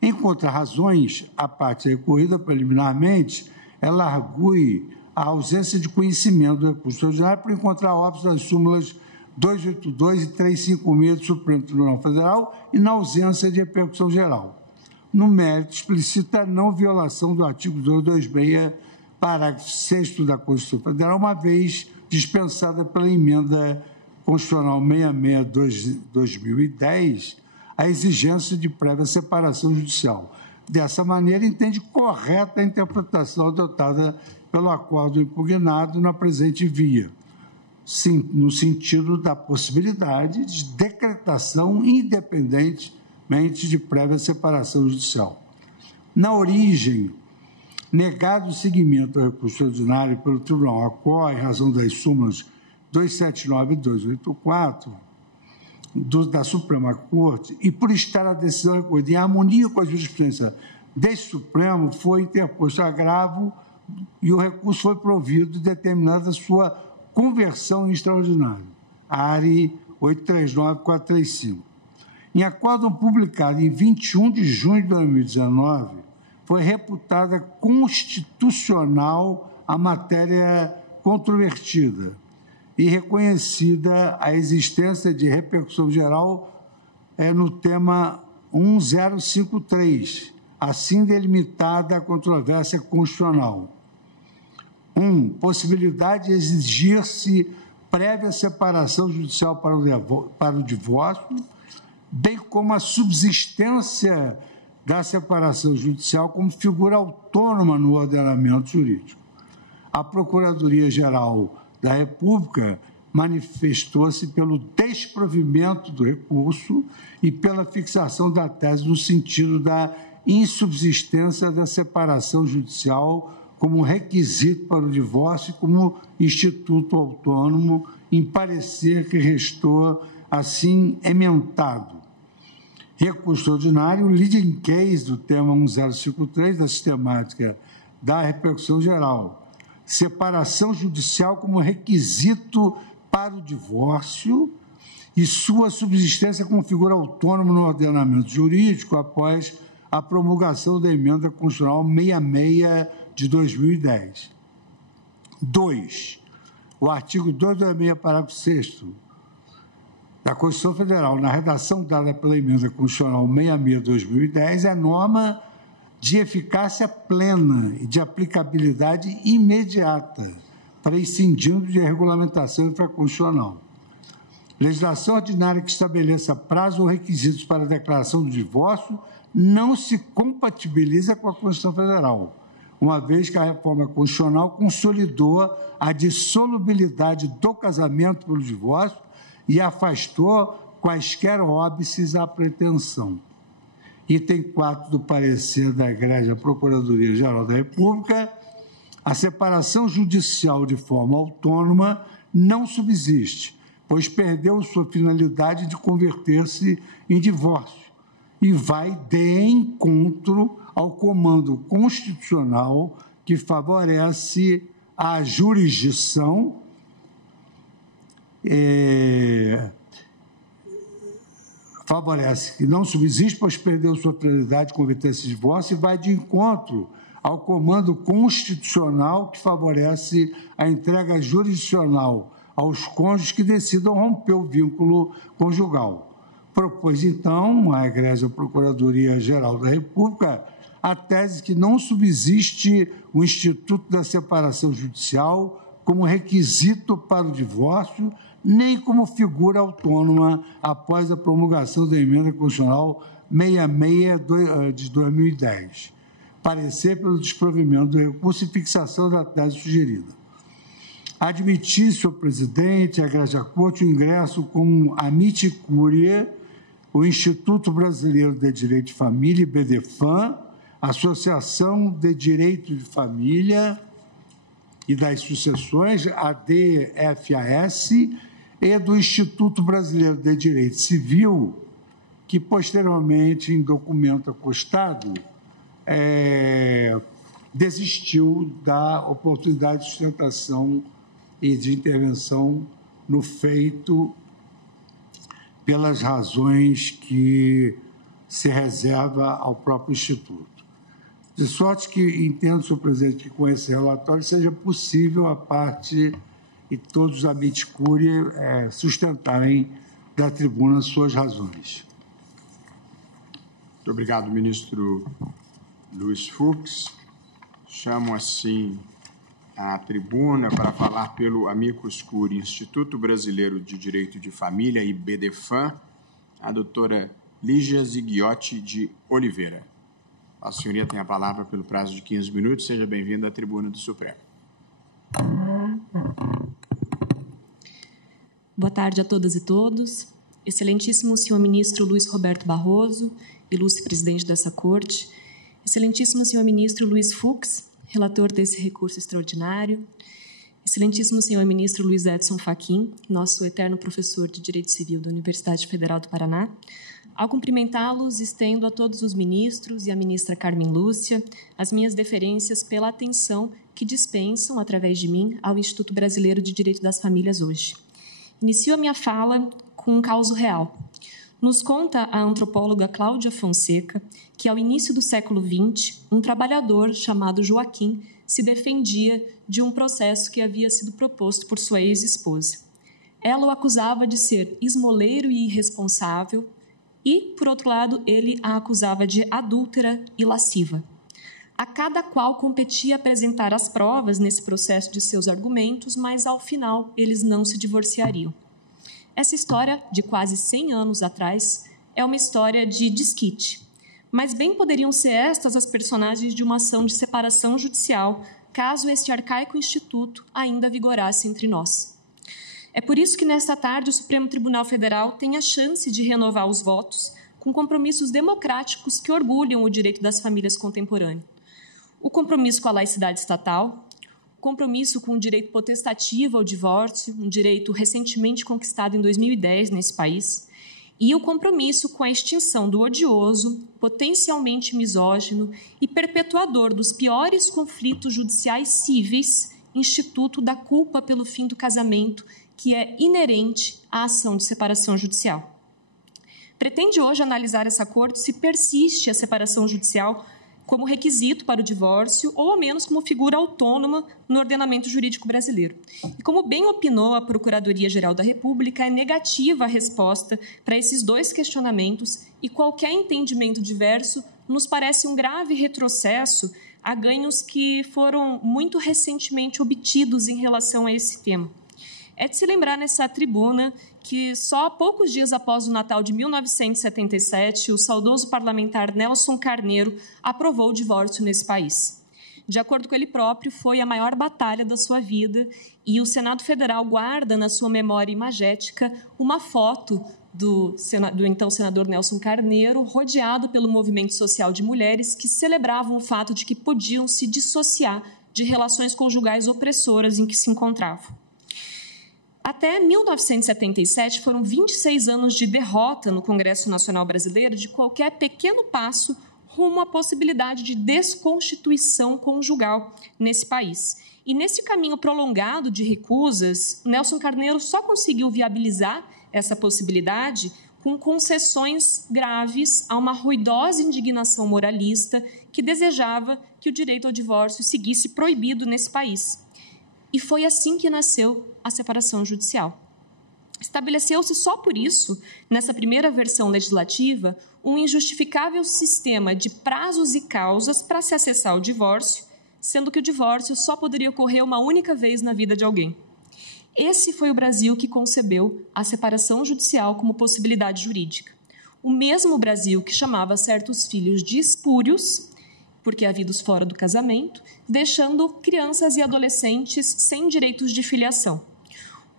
Em contrarrazões, a parte recorrida preliminarmente, ela argue a ausência de conhecimento do recurso extraordinário por encontrar óbitos nas súmulas 282 e 356 do Supremo Tribunal Federal e na ausência de repercussão geral. No mérito, explicita a não violação do artigo 226, parágrafo 6º da Constituição Federal, uma vez dispensada pela emenda constitucional 66/2010, a exigência de prévia separação judicial. Dessa maneira, entende correta a interpretação adotada pelo acordo impugnado na presente via, sim, no sentido da possibilidade de decretação independentemente de prévia separação judicial. Na origem, negado o seguimento ao recurso extraordinário pelo Tribunal ACO, em razão das súmulas 279 e 284 da Suprema Corte, e por estar a decisão recorrida em harmonia com a jurisprudência deste Supremo, foi interposto agravo e o recurso foi provido, determinada a sua conversão em extraordinário, ARI 839-435. Em acordo publicado em 21 de junho de 2019, foi reputada constitucional a matéria controvertida e reconhecida a existência de repercussão geral no tema 1053, assim delimitada a controvérsia constitucional. 1. Possibilidade de exigir-se prévia separação judicial para o divórcio, bem como a subsistência da separação judicial como figura autônoma no ordenamento jurídico. A Procuradoria-Geral da República manifestou-se pelo desprovimento do recurso e pela fixação da tese no sentido da insubsistência da separação judicial como requisito para o divórcio e como instituto autônomo, em parecer que restou assim emendado. Recurso extraordinário, leading case do tema 1053 da sistemática da repercussão geral. Separação judicial como requisito para o divórcio e sua subsistência como figura autônoma no ordenamento jurídico após a promulgação da emenda constitucional 66 de 2010. 2. O artigo 226, parágrafo 6º da Constituição Federal, na redação dada pela emenda constitucional 66 de 2010, é norma de eficácia plena e de aplicabilidade imediata, prescindindo de regulamentação infraconstitucional. Legislação ordinária que estabeleça prazo ou requisitos para a declaração do divórcio não se compatibiliza com a Constituição Federal, uma vez que a reforma constitucional consolidou a dissolubilidade do casamento pelo divórcio e afastou quaisquer óbices à pretensão. Item 4 do parecer da Egrégia Procuradoria-Geral da República, a separação judicial de forma autônoma não subsiste, pois perdeu sua finalidade de converter-se em divórcio e vai de encontro ao comando constitucional que favorece a jurisdição favorece que não subsiste, pois perdeu sua finalidade de converter-se em divórcio e vai de encontro ao comando constitucional que favorece a entrega jurisdicional aos cônjuges que decidam romper o vínculo conjugal. Propôs, então, a Egrégia Procuradoria-Geral da República a tese que não subsiste o instituto da separação judicial como requisito para o divórcio, nem como figura autônoma após a promulgação da emenda constitucional 66 de 2010. Parecer pelo desprovimento do recurso e fixação da tese sugerida. admitir, senhor presidente, a Igreja Corte, o ingresso como amite curiae, o Instituto Brasileiro de Direito de Família, IBDFAM, Associação de Direito de Família e das Sucessões, ADFAS, e do Instituto Brasileiro de Direito Civil, que posteriormente, em documento acostado, desistiu da oportunidade de sustentação e de intervenção no feito pelas razões que se reserva ao próprio Instituto. De sorte que entendo, senhor presidente, que com esse relatório seja possível a parte e todos os amite curiae sustentarem da tribuna suas razões. Muito obrigado, ministro Luiz Fux. Chamo, assim, à tribuna para falar pelo amicus curiae Instituto Brasileiro de Direito de Família, IBDFAM, a doutora Lígia Zighiotti de Oliveira. A senhoria tem a palavra pelo prazo de 15 minutos. Seja bem-vinda à tribuna do Supremo. Boa tarde a todas e todos. Excelentíssimo senhor ministro Luiz Roberto Barroso, ilustre presidente dessa corte. Excelentíssimo senhor ministro Luiz Fux, relator desse recurso extraordinário. Excelentíssimo senhor ministro Luiz Edson Fachin, nosso eterno professor de Direito Civil da Universidade Federal do Paraná. Ao cumprimentá-los, estendo a todos os ministros e a ministra Carmen Lúcia as minhas deferências pela atenção que dispensam, através de mim, ao Instituto Brasileiro de Direito das Famílias hoje. Inicio a minha fala com um caso real. Nos conta a antropóloga Cláudia Fonseca que, ao início do século XX, um trabalhador chamado Joaquim se defendia de um processo que havia sido proposto por sua ex-esposa. Ela o acusava de ser esmoleiro e irresponsável e, por outro lado, ele a acusava de adúltera e lasciva. A cada qual competia apresentar as provas nesse processo de seus argumentos, mas, ao final, eles não se divorciariam. Essa história, de quase 100 anos atrás, é uma história de desquite. Mas bem poderiam ser estas as personagens de uma ação de separação judicial, caso este arcaico instituto ainda vigorasse entre nós. É por isso que, nesta tarde, o Supremo Tribunal Federal tem a chance de renovar os votos com compromissos democráticos que orgulham o direito das famílias contemporâneas. O compromisso com a laicidade estatal, o compromisso com o direito potestativo ao divórcio, um direito recentemente conquistado em 2010 nesse país, e o compromisso com a extinção do odioso, potencialmente misógino e perpetuador dos piores conflitos judiciais cíveis, instituto da culpa pelo fim do casamento, que é inerente à ação de separação judicial. Pretende hoje analisar essa corte se persiste a separação judicial como requisito para o divórcio ou, ao menos, como figura autônoma no ordenamento jurídico brasileiro. E como bem opinou a Procuradoria-Geral da República, é negativa a resposta para esses dois questionamentos e qualquer entendimento diverso nos parece um grave retrocesso a ganhos que foram muito recentemente obtidos em relação a esse tema. É de se lembrar nessa tribuna que só poucos dias após o Natal de 1977, o saudoso parlamentar Nelson Carneiro aprovou o divórcio nesse país. De acordo com ele próprio, foi a maior batalha da sua vida e o Senado Federal guarda na sua memória imagética uma foto do então senador Nelson Carneiro, rodeado pelo movimento social de mulheres que celebravam o fato de que podiam se dissociar de relações conjugais opressoras em que se encontravam. Até 1977, foram 26 anos de derrota no Congresso Nacional Brasileiro de qualquer pequeno passo rumo à possibilidade de desconstituição conjugal nesse país. E nesse caminho prolongado de recusas, Nelson Carneiro só conseguiu viabilizar essa possibilidade com concessões graves a uma ruidosa indignação moralista que desejava que o direito ao divórcio seguisse proibido nesse país. E foi assim que nasceu a separação judicial. Estabeleceu-se só por isso, nessa primeira versão legislativa, um injustificável sistema de prazos e causas para se acessar o divórcio, sendo que o divórcio só poderia ocorrer uma única vez na vida de alguém. Esse foi o Brasil que concebeu a separação judicial como possibilidade jurídica. O mesmo Brasil que chamava certos filhos de espúrios porque havidos fora do casamento, deixando crianças e adolescentes sem direitos de filiação.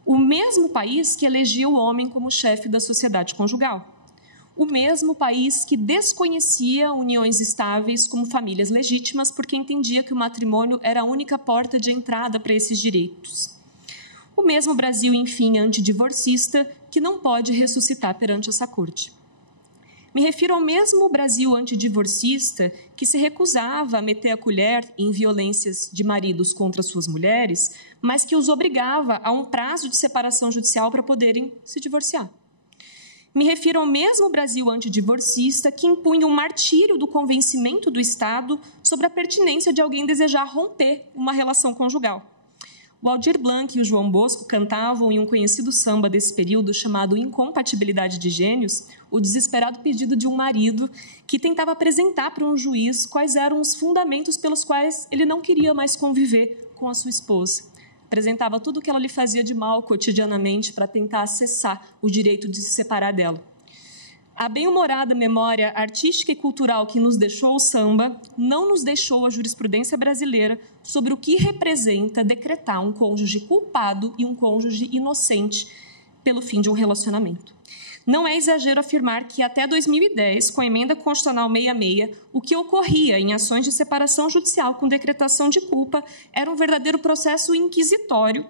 O mesmo país que elegia o homem como chefe da sociedade conjugal. O mesmo país que desconhecia uniões estáveis como famílias legítimas, porque entendia que o matrimônio era a única porta de entrada para esses direitos. O mesmo Brasil, enfim, antidivorcista, que não pode ressuscitar perante essa corte. Me refiro ao mesmo Brasil antidivorcista que se recusava a meter a colher em violências de maridos contra suas mulheres, mas que os obrigava a um prazo de separação judicial para poderem se divorciar. Me refiro ao mesmo Brasil antidivorcista que impunha o martírio do convencimento do Estado sobre a pertinência de alguém desejar romper uma relação conjugal. O Aldir Blanc e o João Bosco cantavam em um conhecido samba desse período chamado Incompatibilidade de Gênios, o desesperado pedido de um marido que tentava apresentar para um juiz quais eram os fundamentos pelos quais ele não queria mais conviver com a sua esposa. Apresentava tudo o que ela lhe fazia de mal cotidianamente para tentar acessar o direito de se separar dela. A bem-humorada memória artística e cultural que nos deixou o samba não nos deixou a jurisprudência brasileira sobre o que representa decretar um cônjuge culpado e um cônjuge inocente pelo fim de um relacionamento. Não é exagero afirmar que até 2010, com a Emenda Constitucional 66, o que ocorria em ações de separação judicial com decretação de culpa era um verdadeiro processo inquisitório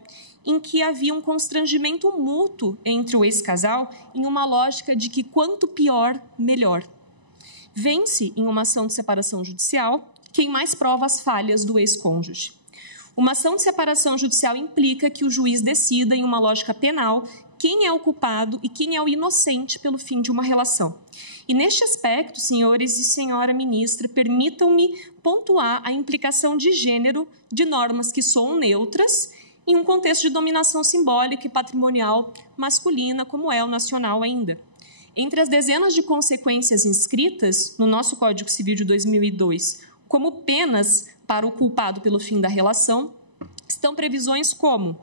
em que havia um constrangimento mútuo entre o ex-casal em uma lógica de que quanto pior, melhor. Vence em uma ação de separação judicial quem mais prova as falhas do ex-cônjuge. Uma ação de separação judicial implica que o juiz decida, em uma lógica penal, quem é o culpado e quem é o inocente pelo fim de uma relação. E neste aspecto, senhores e senhora ministra, permitam-me pontuar a implicação de gênero de normas que soam neutras em um contexto de dominação simbólica e patrimonial masculina, como é o nacional ainda. Entre as dezenas de consequências inscritas no nosso Código Civil de 2002 como penas para o culpado pelo fim da relação, estão previsões como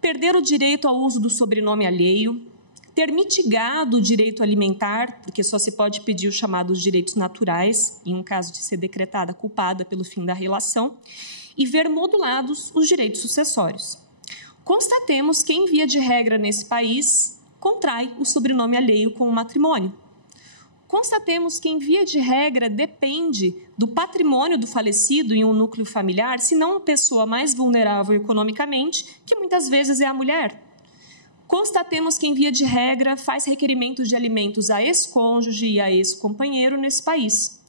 perder o direito ao uso do sobrenome alheio, ter mitigado o direito alimentar, porque só se pode pedir os chamados direitos naturais, em um caso de ser decretada culpada pelo fim da relação, e ver modulados os direitos sucessórios. Constatemos que, em via de regra nesse país, contrai o sobrenome alheio com o matrimônio. Constatemos que, em via de regra, depende do patrimônio do falecido em um núcleo familiar, se não a pessoa mais vulnerável economicamente, que muitas vezes é a mulher. Constatemos que, em via de regra, faz requerimentos de alimentos a ex-cônjuge e a ex-companheiro nesse país.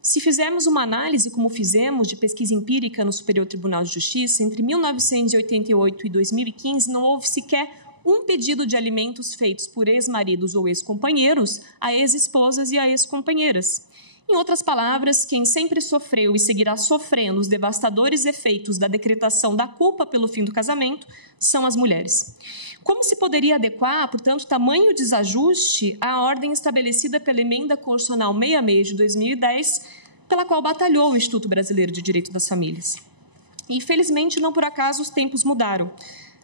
Se fizermos uma análise, como fizemos, de pesquisa empírica no Superior Tribunal de Justiça, entre 1988 e 2015, não houve sequer um pedido de alimentos feitos por ex-maridos ou ex-companheiros a ex-esposas e a ex-companheiras. Em outras palavras, quem sempre sofreu e seguirá sofrendo os devastadores efeitos da decretação da culpa pelo fim do casamento são as mulheres. Como se poderia adequar, portanto, tamanho desajuste à ordem estabelecida pela Emenda Constitucional 66 de 2010, pela qual batalhou o Instituto Brasileiro de Direito das Famílias? E, felizmente, não por acaso os tempos mudaram.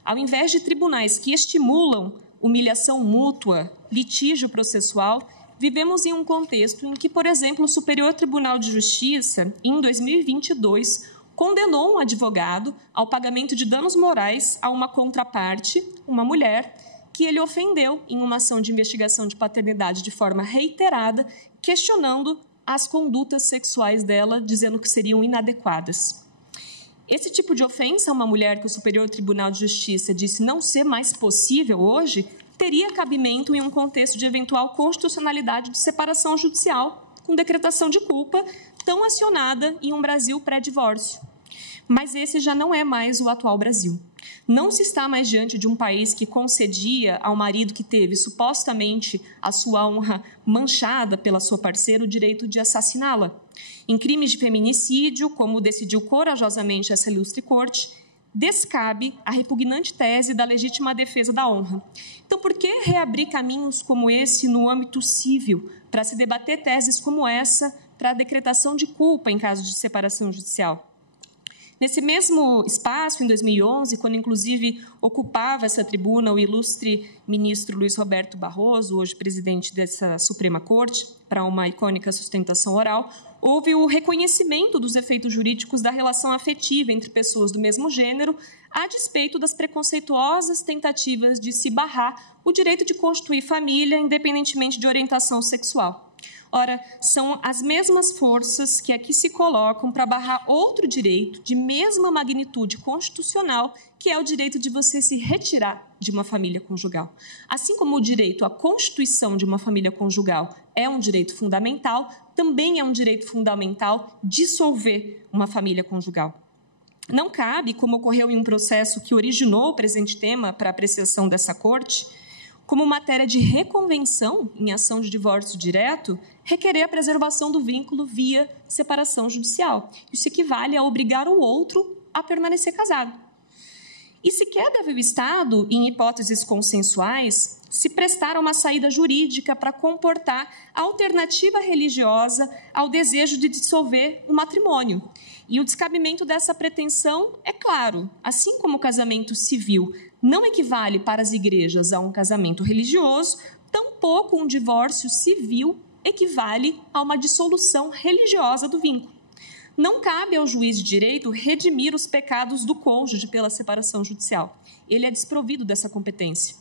Ao invés de tribunais que estimulam humilhação mútua, litígio processual, vivemos em um contexto em que, por exemplo, o Superior Tribunal de Justiça, em 2022, condenou um advogado ao pagamento de danos morais a uma contraparte, uma mulher, que ele ofendeu em uma ação de investigação de paternidade de forma reiterada, questionando as condutas sexuais dela, dizendo que seriam inadequadas. Esse tipo de ofensa a uma mulher que o Superior Tribunal de Justiça disse não ser mais possível hoje, teria cabimento em um contexto de eventual constitucionalidade de separação judicial com decretação de culpa, tão acionada em um Brasil pré-divórcio. Mas esse já não é mais o atual Brasil. Não se está mais diante de um país que concedia ao marido que teve supostamente a sua honra manchada pela sua parceira o direito de assassiná-la. Em crimes de feminicídio, como decidiu corajosamente essa ilustre corte, descabe a repugnante tese da legítima defesa da honra. Então, por que reabrir caminhos como esse no âmbito civil para se debater teses como essa para a decretação de culpa em caso de separação judicial? Nesse mesmo espaço, em 2011, quando inclusive ocupava essa tribuna o ilustre ministro Luiz Roberto Barroso, hoje presidente dessa Suprema Corte, para uma icônica sustentação oral, houve o reconhecimento dos efeitos jurídicos da relação afetiva entre pessoas do mesmo gênero, a despeito das preconceituosas tentativas de se barrar o direito de constituir família, independentemente de orientação sexual. Ora, são as mesmas forças que aqui se colocam para barrar outro direito de mesma magnitude constitucional, que é o direito de você se retirar de uma família conjugal. Assim como o direito à constituição de uma família conjugal é um direito fundamental, também é um direito fundamental dissolver uma família conjugal. Não cabe, como ocorreu em um processo que originou o presente tema para apreciação dessa Corte, como matéria de reconvenção em ação de divórcio direto, requerer a preservação do vínculo via separação judicial. Isso equivale a obrigar o outro a permanecer casado. E sequer deve o Estado, em hipóteses consensuais, se prestar a uma saída jurídica para comportar alternativa religiosa ao desejo de dissolver o matrimônio. E o descabimento dessa pretensão é claro, assim como o casamento civil não equivale para as igrejas a um casamento religioso, tampouco um divórcio civil equivale a uma dissolução religiosa do vínculo. Não cabe ao juiz de direito redimir os pecados do cônjuge pela separação judicial. Ele é desprovido dessa competência.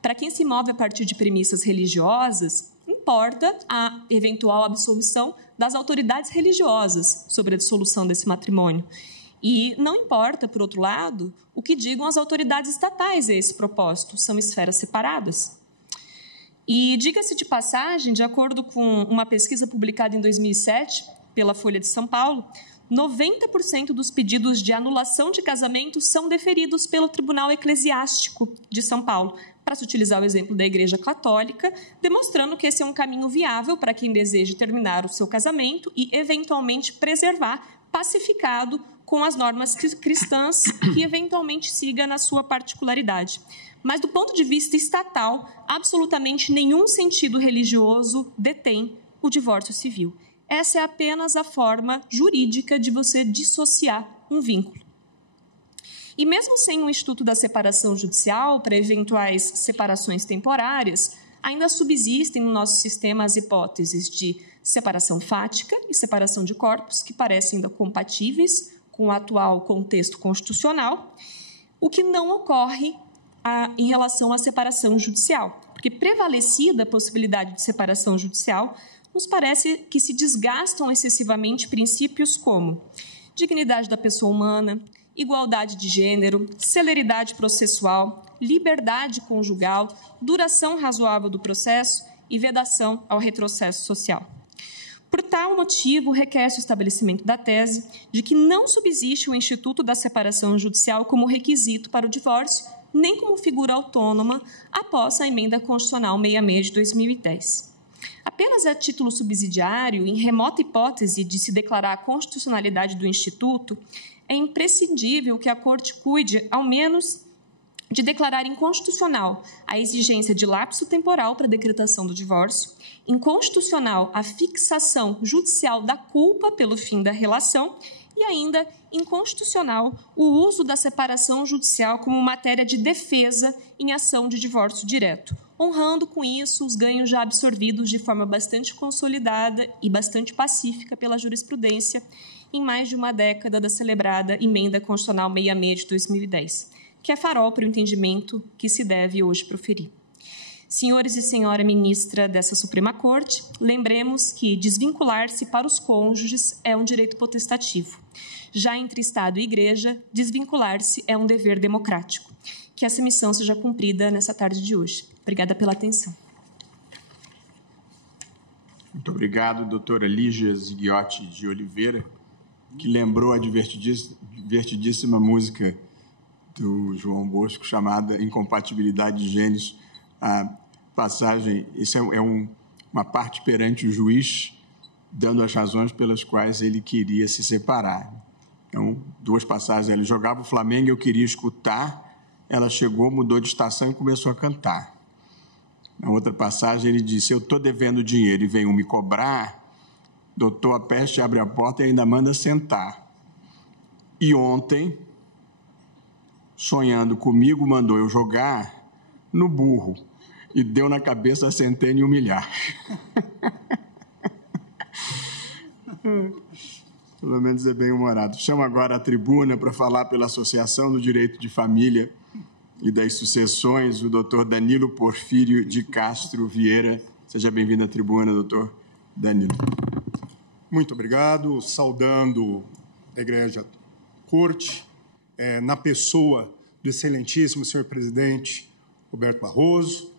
Para quem se move a partir de premissas religiosas, importa a eventual absolução das autoridades religiosas sobre a dissolução desse matrimônio. E não importa, por outro lado, o que digam as autoridades estatais a esse propósito, são esferas separadas. E diga-se de passagem, de acordo com uma pesquisa publicada em 2007 pela Folha de São Paulo, 90% dos pedidos de anulação de casamento são deferidos pelo Tribunal Eclesiástico de São Paulo, para se utilizar o exemplo da Igreja Católica, demonstrando que esse é um caminho viável para quem deseja terminar o seu casamento e, eventualmente, preservar, pacificado, com as normas cristãs que, eventualmente, siga na sua particularidade. Mas, do ponto de vista estatal, absolutamente nenhum sentido religioso detém o divórcio civil. Essa é apenas a forma jurídica de você dissociar um vínculo. E mesmo sem o instituto da separação judicial para eventuais separações temporárias, ainda subsistem no nosso sistema as hipóteses de separação fática e separação de corpos, que parecem ainda compatíveis com o atual contexto constitucional, o que não ocorre em relação à separação judicial, porque prevalecida a possibilidade de separação judicial, nos parece que se desgastam excessivamente princípios como dignidade da pessoa humana, igualdade de gênero, celeridade processual, liberdade conjugal, duração razoável do processo e vedação ao retrocesso social. Por tal motivo, requer-se o estabelecimento da tese de que não subsiste o Instituto da Separação Judicial como requisito para o divórcio, nem como figura autônoma após a Emenda Constitucional 66 de 2010. Apenas a título subsidiário, em remota hipótese de se declarar a constitucionalidade do Instituto, é imprescindível que a Corte cuide, ao menos, de declarar inconstitucional a exigência de lapso temporal para a decretação do divórcio, inconstitucional a fixação judicial da culpa pelo fim da relação e ainda inconstitucional o uso da separação judicial como matéria de defesa em ação de divórcio direto, honrando com isso os ganhos já absorvidos de forma bastante consolidada e bastante pacífica pela jurisprudência em mais de uma década da celebrada Emenda Constitucional 66 de 2010, que é farol para o entendimento que se deve hoje proferir. Senhores e senhora ministra dessa Suprema Corte, lembremos que desvincular-se para os cônjuges é um direito potestativo. Já entre Estado e Igreja, desvincular-se é um dever democrático. Que essa missão seja cumprida nessa tarde de hoje. Obrigada pela atenção. Muito obrigado, doutora Lígia Zighiotti de Oliveira, que lembrou a divertidíssima música do João Bosco, chamada Incompatibilidade de Gênios. A passagem, isso é uma parte perante o juiz, dando as razões pelas quais ele queria se separar. Então, duas passagens, ele jogava o Flamengo, eu queria escutar, ela chegou, mudou de estação e começou a cantar. Na outra passagem, ele disse, eu estou devendo dinheiro e venho me cobrar, doutor, a peste abre a porta e ainda manda sentar. E ontem, sonhando comigo, mandou eu jogar no burro e deu na cabeça a centena e humilhar. Pelo menos é bem-humorado. Chamo agora a tribuna para falar pela Associação do Direito de Família e das Sucessões, o doutor Danilo Porfírio de Castro Vieira. Seja bem-vindo à tribuna, doutor Danilo. Muito obrigado. Saudando a Igreja Corte, na pessoa do excelentíssimo senhor presidente Roberto Barroso,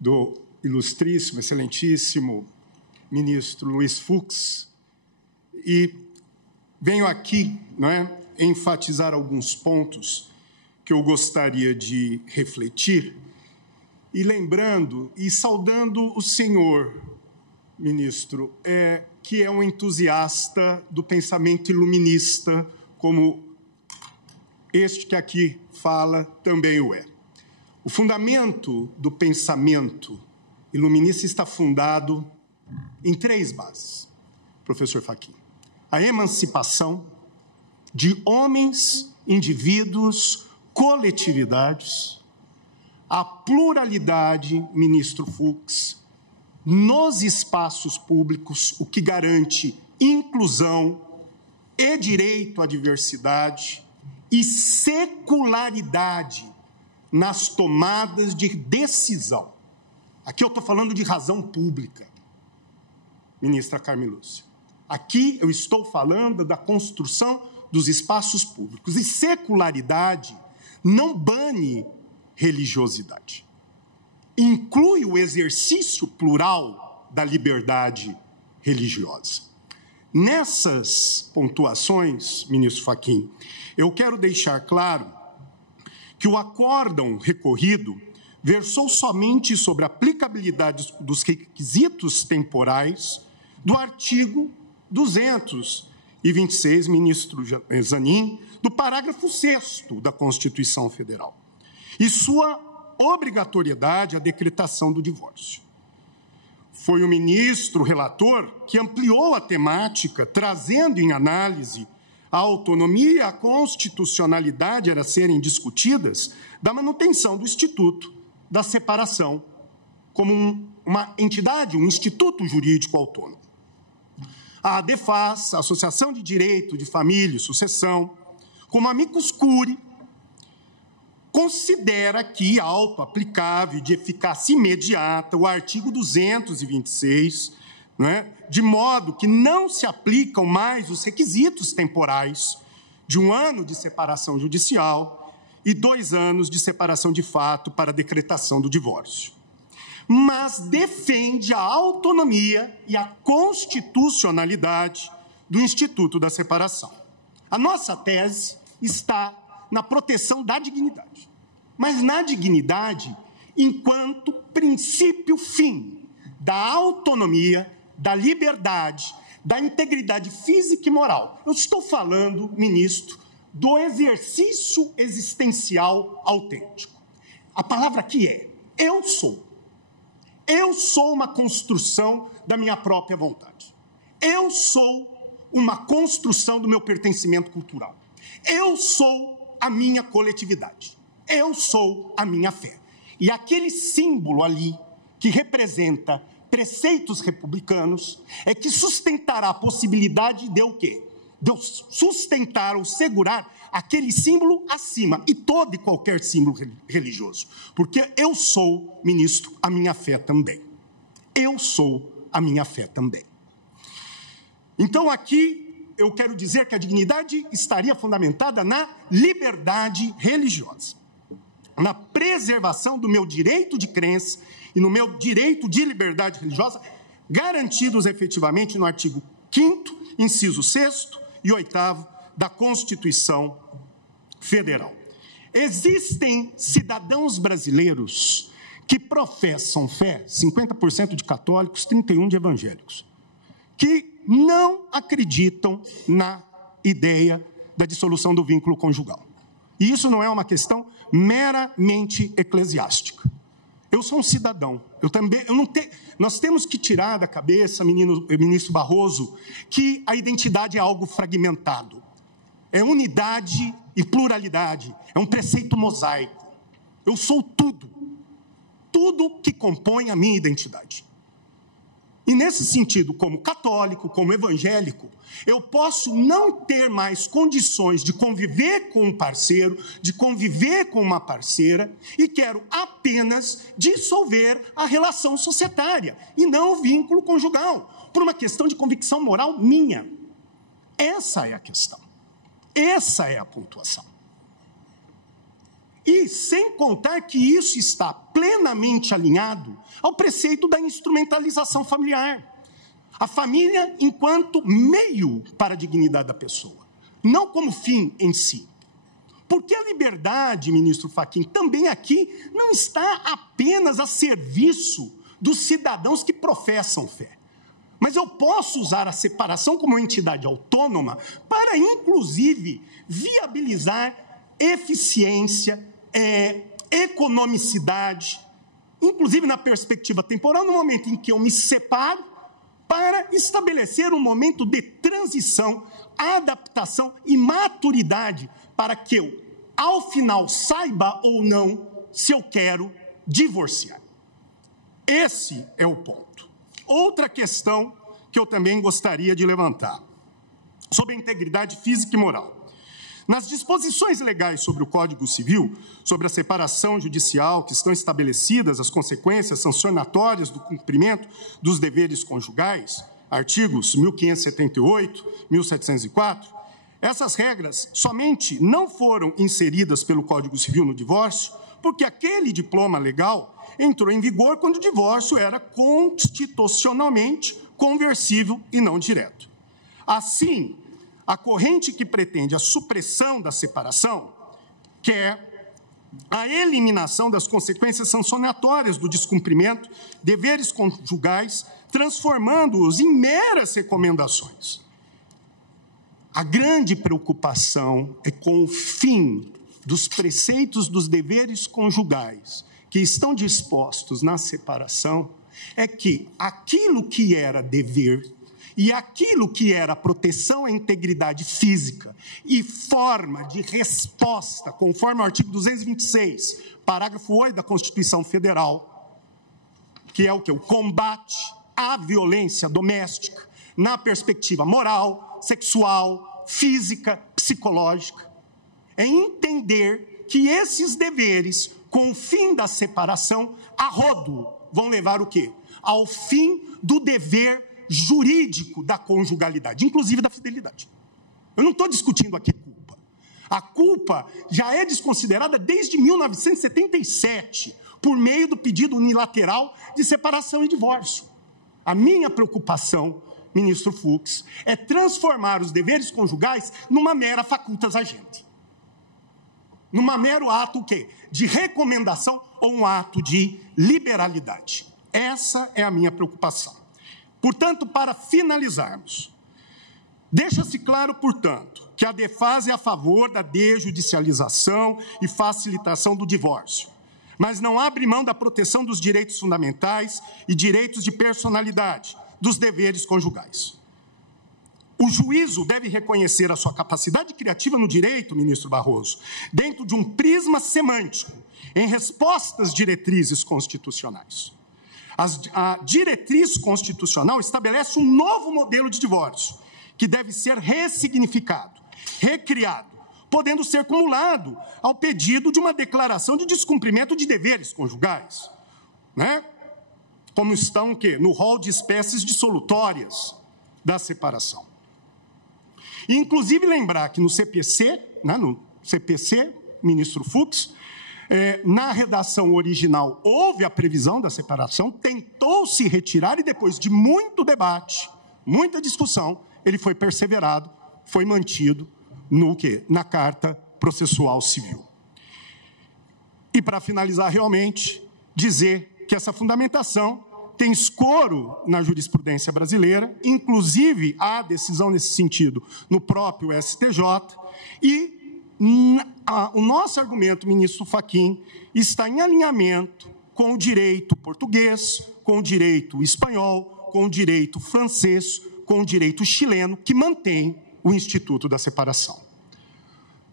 do ilustríssimo, excelentíssimo ministro Luiz Fux, e venho aqui, enfatizar alguns pontos que eu gostaria de refletir, e lembrando e saudando o senhor ministro, que é um entusiasta do pensamento iluminista, como este que aqui fala também o é. O fundamento do pensamento iluminista está fundado em 3 bases, professor Fachin. A emancipação de homens, indivíduos, coletividades, a pluralidade, ministro Fux, nos espaços públicos, o que garante inclusão e direito à diversidade e secularidade nas tomadas de decisão. Aqui eu estou falando de razão pública, ministra Carmen Lúcia. Aqui eu estou falando da construção dos espaços públicos. E secularidade não bane religiosidade. Inclui o exercício plural da liberdade religiosa. Nessas pontuações, ministro Fachin, eu quero deixar claro que o acórdão recorrido versou somente sobre a aplicabilidade dos requisitos temporais do artigo 226, ministro Zanin, do parágrafo 6º da Constituição Federal, e sua obrigatoriedade à decretação do divórcio. Foi o ministro relator que ampliou a temática, trazendo em análise a autonomia e a constitucionalidade a serem discutidas da manutenção do Instituto da Separação como uma entidade, um instituto jurídico autônomo. A ADEFAS, a Associação de Direito de Família e Sucessão, como amicus curiae, considera que auto-aplicável e de eficácia imediata o artigo 226, de modo que não se aplicam mais os requisitos temporais de 1 ano de separação judicial e 2 anos de separação de fato para a decretação do divórcio. Mas defende a autonomia e a constitucionalidade do Instituto da Separação. A nossa tese está na proteção da dignidade, mas na dignidade enquanto princípio fim da autonomia, da liberdade, da integridade física e moral. Eu estou falando, ministro, do exercício existencial autêntico. A palavra aqui é eu sou. Eu sou uma construção da minha própria vontade. Eu sou uma construção do meu pertencimento cultural. Eu sou a minha coletividade. Eu sou a minha fé. E aquele símbolo ali que representa preceitos republicanos é que sustentará a possibilidade de o quê? De eu sustentar ou segurar aquele símbolo acima, e todo e qualquer símbolo religioso. Porque eu sou, ministro, a minha fé também. Eu sou a minha fé também. Então, aqui, eu quero dizer que a dignidade estaria fundamentada na liberdade religiosa, na preservação do meu direito de crença e no meu direito de liberdade religiosa, garantidos efetivamente no artigo 5º, inciso 6º e 8º da Constituição Federal. Existem cidadãos brasileiros que professam fé, 50% de católicos, 31% de evangélicos, que não acreditam na ideia da dissolução do vínculo conjugal. E isso não é uma questão meramente eclesiástica. Eu sou um cidadão. Nós temos que tirar da cabeça, ministro Barroso, que a identidade é algo fragmentado. É unidade e pluralidade. É um preceito mosaico. Eu sou tudo. Tudo que compõe a minha identidade. E, nesse sentido, como católico, como evangélico, eu posso não ter mais condições de conviver com um parceiro, de conviver com uma parceira, e quero apenas dissolver a relação societária e não o vínculo conjugal, por uma questão de convicção moral minha. Essa é a questão. Essa é a pontuação. E sem contar que isso está plenamente alinhado ao preceito da instrumentalização familiar. A família enquanto meio para a dignidade da pessoa, não como fim em si. Porque a liberdade, ministro Fachin, também aqui não está apenas a serviço dos cidadãos que professam fé. Mas eu posso usar a separação como entidade autônoma para, inclusive, viabilizar eficiência, economicidade, inclusive na perspectiva temporal, no momento em que eu me separo, para estabelecer um momento de transição, adaptação e maturidade para que eu, ao final, saiba ou não se eu quero divorciar. Esse é o ponto. Outra questão que eu também gostaria de levantar, sobre a integridade física e moral. Nas disposições legais sobre o Código Civil, sobre a separação judicial, que estão estabelecidas as consequências sancionatórias do cumprimento dos deveres conjugais, artigos 1578, 1704, essas regras somente não foram inseridas pelo Código Civil no divórcio, porque aquele diploma legal entrou em vigor quando o divórcio era constitucionalmente conversível e não direto. Assim, a corrente que pretende a supressão da separação quer a eliminação das consequências sancionatórias do descumprimento, deveres conjugais, transformando-os em meras recomendações. A grande preocupação é com o fim dos preceitos dos deveres conjugais que estão dispostos na separação, é que aquilo que era dever e aquilo que era proteção à integridade física e forma de resposta, conforme o artigo 226, parágrafo 8 da Constituição Federal, que é o quê? O combate à violência doméstica na perspectiva moral, sexual, física, psicológica, é entender que esses deveres, com o fim da separação, a rodo, vão levar o quê? Ao fim do dever jurídico da conjugalidade, inclusive da fidelidade. Eu não estou discutindo aqui culpa. A culpa já é desconsiderada desde 1977, por meio do pedido unilateral de separação e divórcio. A minha preocupação, ministro Fux, é transformar os deveres conjugais numa mera facultas agente. Num mero ato o quê? De recomendação ou um ato de liberalidade. Essa é a minha preocupação. Portanto, para finalizarmos, deixa-se claro, portanto, que a DEFAS é a favor da desjudicialização e facilitação do divórcio, mas não abre mão da proteção dos direitos fundamentais e direitos de personalidade, dos deveres conjugais. O juízo deve reconhecer a sua capacidade criativa no direito, ministro Barroso, dentro de um prisma semântico, em respostas diretrizes constitucionais. A diretriz constitucional estabelece um novo modelo de divórcio, que deve ser ressignificado, recriado, podendo ser cumulado ao pedido de uma declaração de descumprimento de deveres conjugais, né? Como estão o quê? No rol de espécies dissolutórias da separação. E, inclusive, lembrar que no CPC, ministro Fux, na redação original houve a previsão da separação, tentou-se retirar e depois de muito debate, muita discussão, ele foi perseverado, foi mantido no quê? Na Carta Processual Civil. E para finalizar realmente, dizer que essa fundamentação tem escoro na jurisprudência brasileira, inclusive há decisão nesse sentido no próprio STJ, e o nosso argumento, ministro Fachin, está em alinhamento com o direito português, com o direito espanhol, com o direito francês, com o direito chileno, que mantém o Instituto da Separação.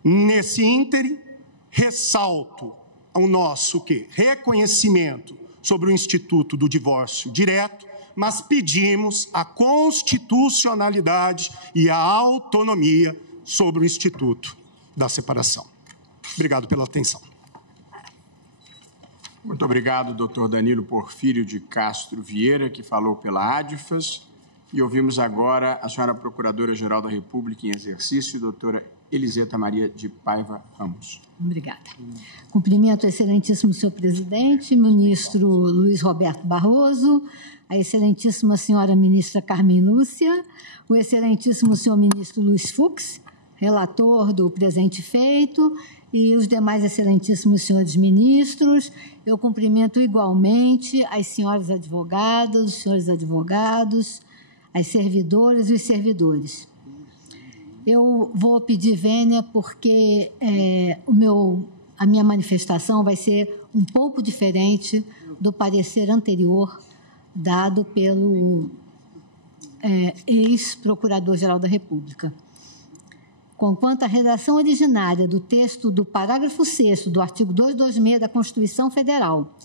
Nesse ínterim, ressalto o nosso reconhecimento sobre o Instituto do Divórcio Direto, mas pedimos a constitucionalidade e a autonomia sobre o Instituto da Separação. Obrigado pela atenção. Muito obrigado, doutor Danilo Porfírio de Castro Vieira, que falou pela ADFAS. E ouvimos agora a senhora Procuradora-Geral da República em exercício, doutora Eliseta Maria de Paiva Ramos. Obrigada. Cumprimento o excelentíssimo senhor presidente, ministro Luiz Roberto Barroso, a excelentíssima senhora ministra Carmen Lúcia, o excelentíssimo senhor ministro Luiz Fux, relator do presente feito, e os demais excelentíssimos senhores ministros. Eu cumprimento igualmente as senhoras advogadas, os senhores advogados, as servidoras e os servidores. Eu vou pedir vênia porque a minha manifestação vai ser um pouco diferente do parecer anterior dado pelo ex-procurador-geral da República. Conquanto a redação originária do texto do parágrafo 6º do artigo 226 da Constituição Federal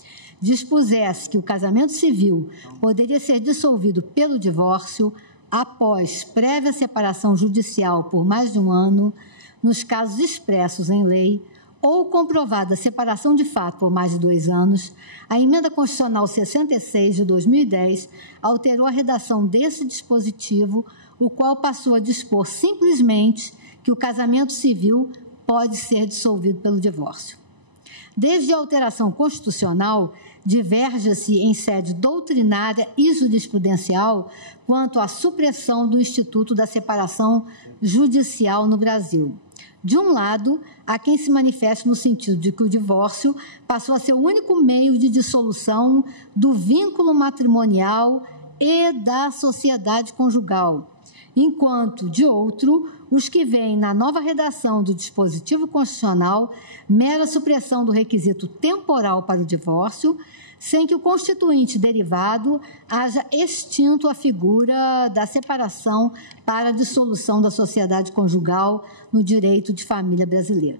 dispusesse que o casamento civil poderia ser dissolvido pelo divórcio após prévia separação judicial por mais de um ano, nos casos expressos em lei, ou comprovada separação de fato por mais de 2 anos, a Emenda Constitucional 66 de 2010 alterou a redação desse dispositivo, o qual passou a dispor simplesmente que o casamento civil pode ser dissolvido pelo divórcio. Desde a alteração constitucional, diverge-se em sede doutrinária e jurisprudencial quanto à supressão do Instituto da Separação Judicial no Brasil. De um lado, há quem se manifeste no sentido de que o divórcio passou a ser o único meio de dissolução do vínculo matrimonial e da sociedade conjugal, enquanto, de outro, os que veem na nova redação do dispositivo constitucional mera supressão do requisito temporal para o divórcio, sem que o constituinte derivado haja extinto a figura da separação para a dissolução da sociedade conjugal no direito de família brasileiro.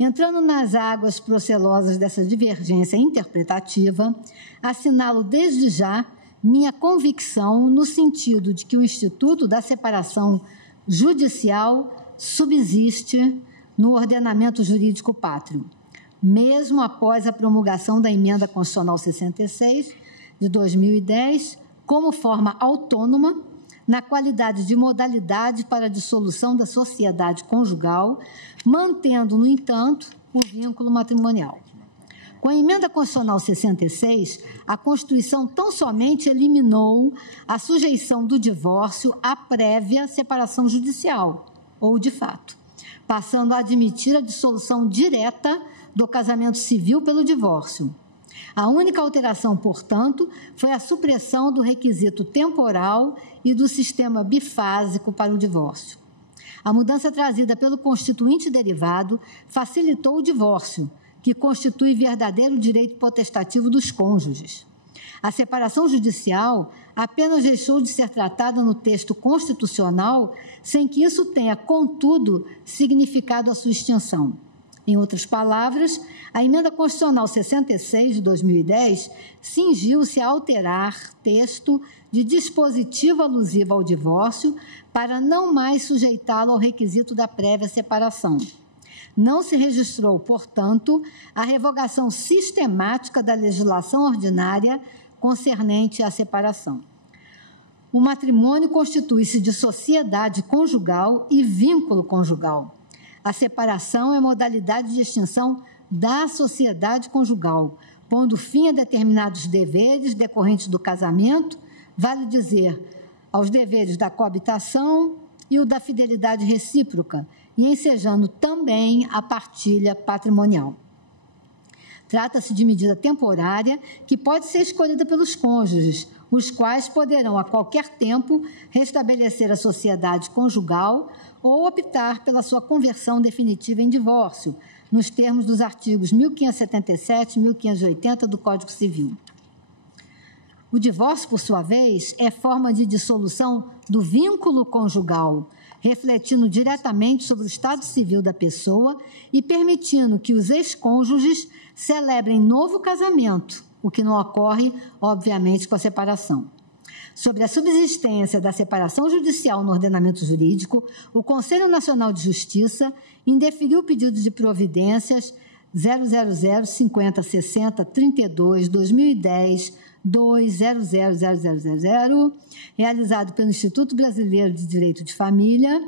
Entrando nas águas procelosas dessa divergência interpretativa, assinalo desde já minha convicção no sentido de que o Instituto da Separação Judicial subsiste no ordenamento jurídico pátrio, mesmo após a promulgação da Emenda Constitucional 66 de 2010, como forma autônoma, na qualidade de modalidade para a dissolução da sociedade conjugal, mantendo, no entanto, o vínculo matrimonial. Com a Emenda Constitucional 66, a Constituição tão somente eliminou a sujeição do divórcio à prévia separação judicial, ou de fato, passando a admitir a dissolução direta do casamento civil pelo divórcio. A única alteração, portanto, foi a supressão do requisito temporal e do sistema bifásico para o divórcio. A mudança trazida pelo Constituinte derivado facilitou o divórcio, que constitui verdadeiro direito potestativo dos cônjuges. A separação judicial apenas deixou de ser tratada no texto constitucional, sem que isso tenha, contudo, significado a sua extinção. Em outras palavras, a Emenda Constitucional 66 de 2010 cingiu-se a alterar texto de dispositivo alusivo ao divórcio para não mais sujeitá-lo ao requisito da prévia separação. Não se registrou, portanto, a revogação sistemática da legislação ordinária concernente à separação. O matrimônio constitui-se de sociedade conjugal e vínculo conjugal. A separação é modalidade de extinção da sociedade conjugal, pondo fim a determinados deveres decorrentes do casamento, vale dizer, aos deveres da coabitação e o da fidelidade recíproca, e ensejando também a partilha patrimonial. Trata-se de medida temporária que pode ser escolhida pelos cônjuges, os quais poderão, a qualquer tempo, restabelecer a sociedade conjugal ou optar pela sua conversão definitiva em divórcio, nos termos dos artigos 1577 e 1580 do Código Civil. O divórcio, por sua vez, é forma de dissolução do vínculo conjugal, refletindo diretamente sobre o estado civil da pessoa e permitindo que os ex-cônjuges celebrem novo casamento, o que não ocorre, obviamente, com a separação. Sobre a subsistência da separação judicial no ordenamento jurídico, o Conselho Nacional de Justiça indeferiu o pedido de providências 0005062-2010-2000000, realizado pelo Instituto Brasileiro de Direito de Família,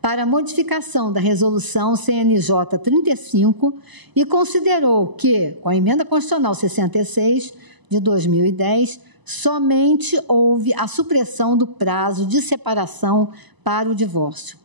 para modificação da Resolução CNJ 35 e considerou que, com a Emenda Constitucional 66 de 2010, somente houve a supressão do prazo de separação para o divórcio.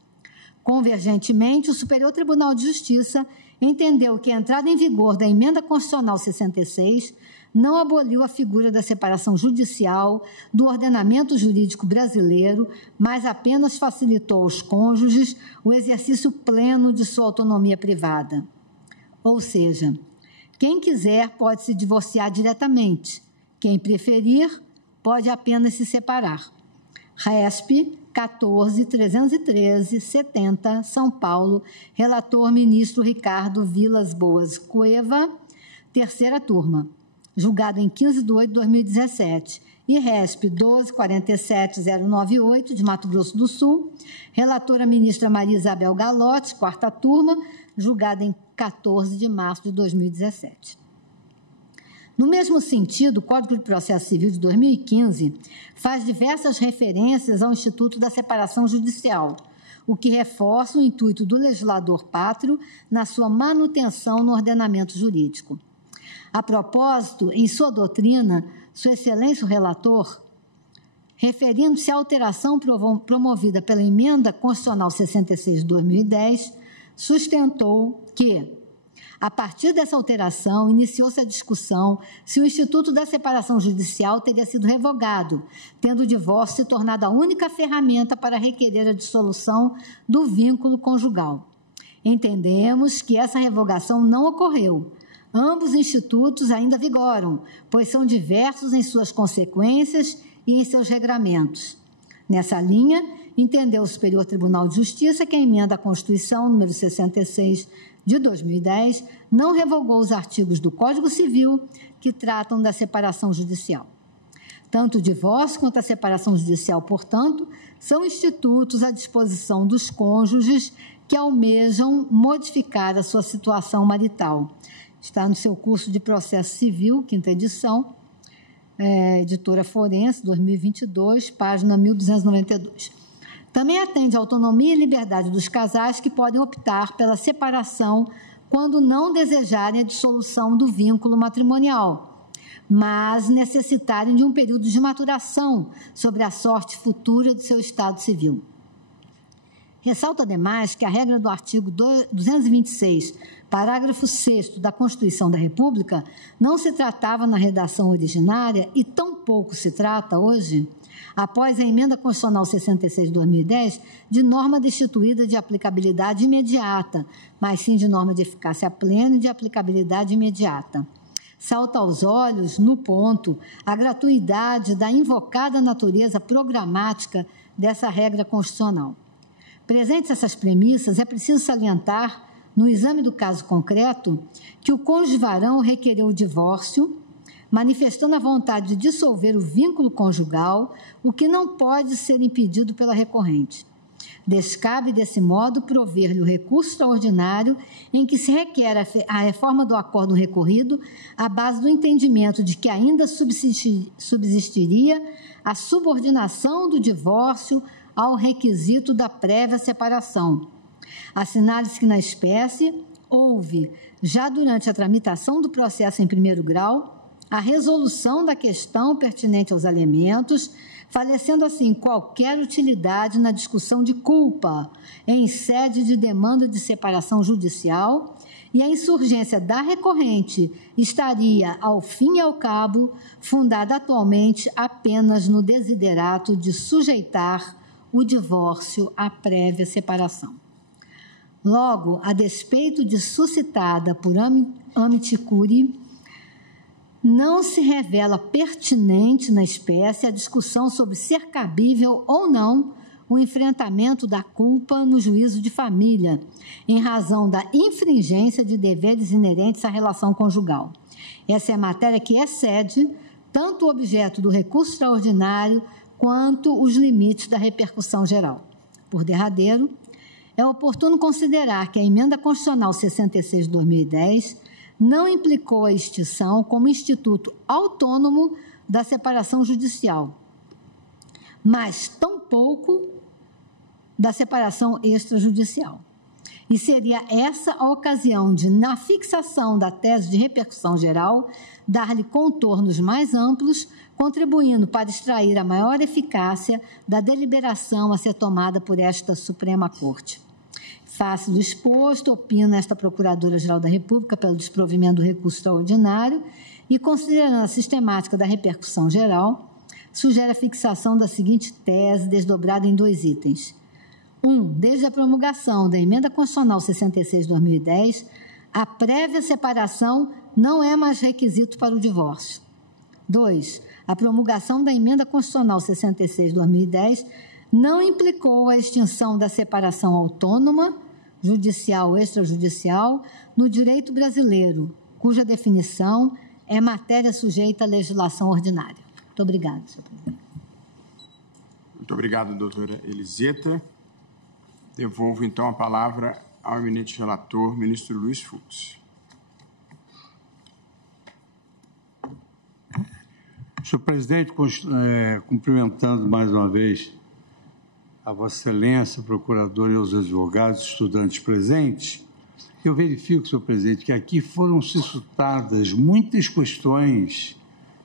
Convergentemente, o Superior Tribunal de Justiça entendeu que a entrada em vigor da Emenda Constitucional 66 não aboliu a figura da separação judicial do ordenamento jurídico brasileiro, mas apenas facilitou aos cônjuges o exercício pleno de sua autonomia privada. Ou seja, quem quiser pode se divorciar diretamente, quem preferir pode apenas se separar. RESP 14.313.70, São Paulo, relator ministro Ricardo Vilas Boas Cueva, terceira turma, julgado em 15 de 8 de 2017, e RESP 12.47.098, de Mato Grosso do Sul, relatora ministra Maria Isabel Galotti, quarta turma, julgada em 14 de março de 2017. No mesmo sentido, o Código de Processo Civil de 2015 faz diversas referências ao Instituto da Separação Judicial, o que reforça o intuito do legislador pátrio na sua manutenção no ordenamento jurídico. A propósito, em sua doutrina, Sua Excelência o relator, referindo-se à alteração promovida pela Emenda Constitucional 66 de 2010, sustentou que, a partir dessa alteração, iniciou-se a discussão se o Instituto da Separação Judicial teria sido revogado, tendo o divórcio se tornado a única ferramenta para requerer a dissolução do vínculo conjugal. Entendemos que essa revogação não ocorreu. Ambos institutos ainda vigoram, pois são diversos em suas consequências e em seus regramentos. Nessa linha, entendeu o Superior Tribunal de Justiça que a emenda à Constituição número 66 de 2010 não revogou os artigos do Código Civil que tratam da separação judicial. Tanto o divórcio quanto a separação judicial, portanto, são institutos à disposição dos cônjuges que almejam modificar a sua situação marital. Está no seu curso de Processo Civil, quinta edição, editora Forense, 2022, página 1292. Também atende à autonomia e liberdade dos casais que podem optar pela separação quando não desejarem a dissolução do vínculo matrimonial, mas necessitarem de um período de maturação sobre a sorte futura de seu estado civil. Ressalta, ademais, que a regra do artigo 226, parágrafo 6º da Constituição da República, não se tratava na redação originária e tampouco se trata hoje, após a Emenda Constitucional 66 de 2010, de norma destituída de aplicabilidade imediata, mas sim de norma de eficácia plena e de aplicabilidade imediata. Salta aos olhos, no ponto, a gratuidade da invocada natureza programática dessa regra constitucional. Presentes essas premissas, é preciso salientar, no exame do caso concreto, que o cônjuge varão requereu o divórcio, manifestando a vontade de dissolver o vínculo conjugal, o que não pode ser impedido pela recorrente. Descabe, desse modo, prover-lhe o recurso extraordinário em que se requer a reforma do acordo recorrido à base do entendimento de que ainda subsistiria a subordinação do divórcio ao requisito da prévia separação. Assinale-se que, na espécie, houve, já durante a tramitação do processo em primeiro grau, a resolução da questão pertinente aos alimentos, falecendo assim qualquer utilidade na discussão de culpa em sede de demanda de separação judicial, e a insurgência da recorrente estaria, ao fim e ao cabo, fundada atualmente apenas no desiderato de sujeitar o divórcio à prévia separação. Logo, a despeito de suscitada por amici curiae, não se revela pertinente na espécie a discussão sobre ser cabível ou não o enfrentamento da culpa no juízo de família, em razão da infringência de deveres inerentes à relação conjugal. Essa é a matéria que excede tanto o objeto do recurso extraordinário quanto os limites da repercussão geral. Por derradeiro, é oportuno considerar que a Emenda Constitucional 66 de 2010 não implicou a extinção como instituto autônomo da separação judicial, mas tampouco da separação extrajudicial. E seria essa a ocasião de, na fixação da tese de repercussão geral, dar-lhe contornos mais amplos, contribuindo para extrair a maior eficácia da deliberação a ser tomada por esta Suprema Corte. Face do exposto, opina esta Procuradora-Geral da República pelo desprovimento do recurso extraordinário e, considerando a sistemática da repercussão geral, sugere a fixação da seguinte tese, desdobrada em 2 itens. 1. Desde a promulgação da Emenda Constitucional 66 de 2010, a prévia separação não é mais requisito para o divórcio. 2. A promulgação da Emenda Constitucional 66 de 2010 não implicou a extinção da separação autônoma, judicial ou extrajudicial, no direito brasileiro, cuja definição é matéria sujeita à legislação ordinária. Muito obrigada, senhor presidente. Muito obrigado, doutora Eliseta. Devolvo, então, a palavra ao eminente relator, ministro Luiz Fux. Senhor presidente, cumprimentando mais uma vez a Vossa Excelência, procurador e os advogados, estudantes presentes, eu verifico, senhor presidente, que aqui foram suscitadas muitas questões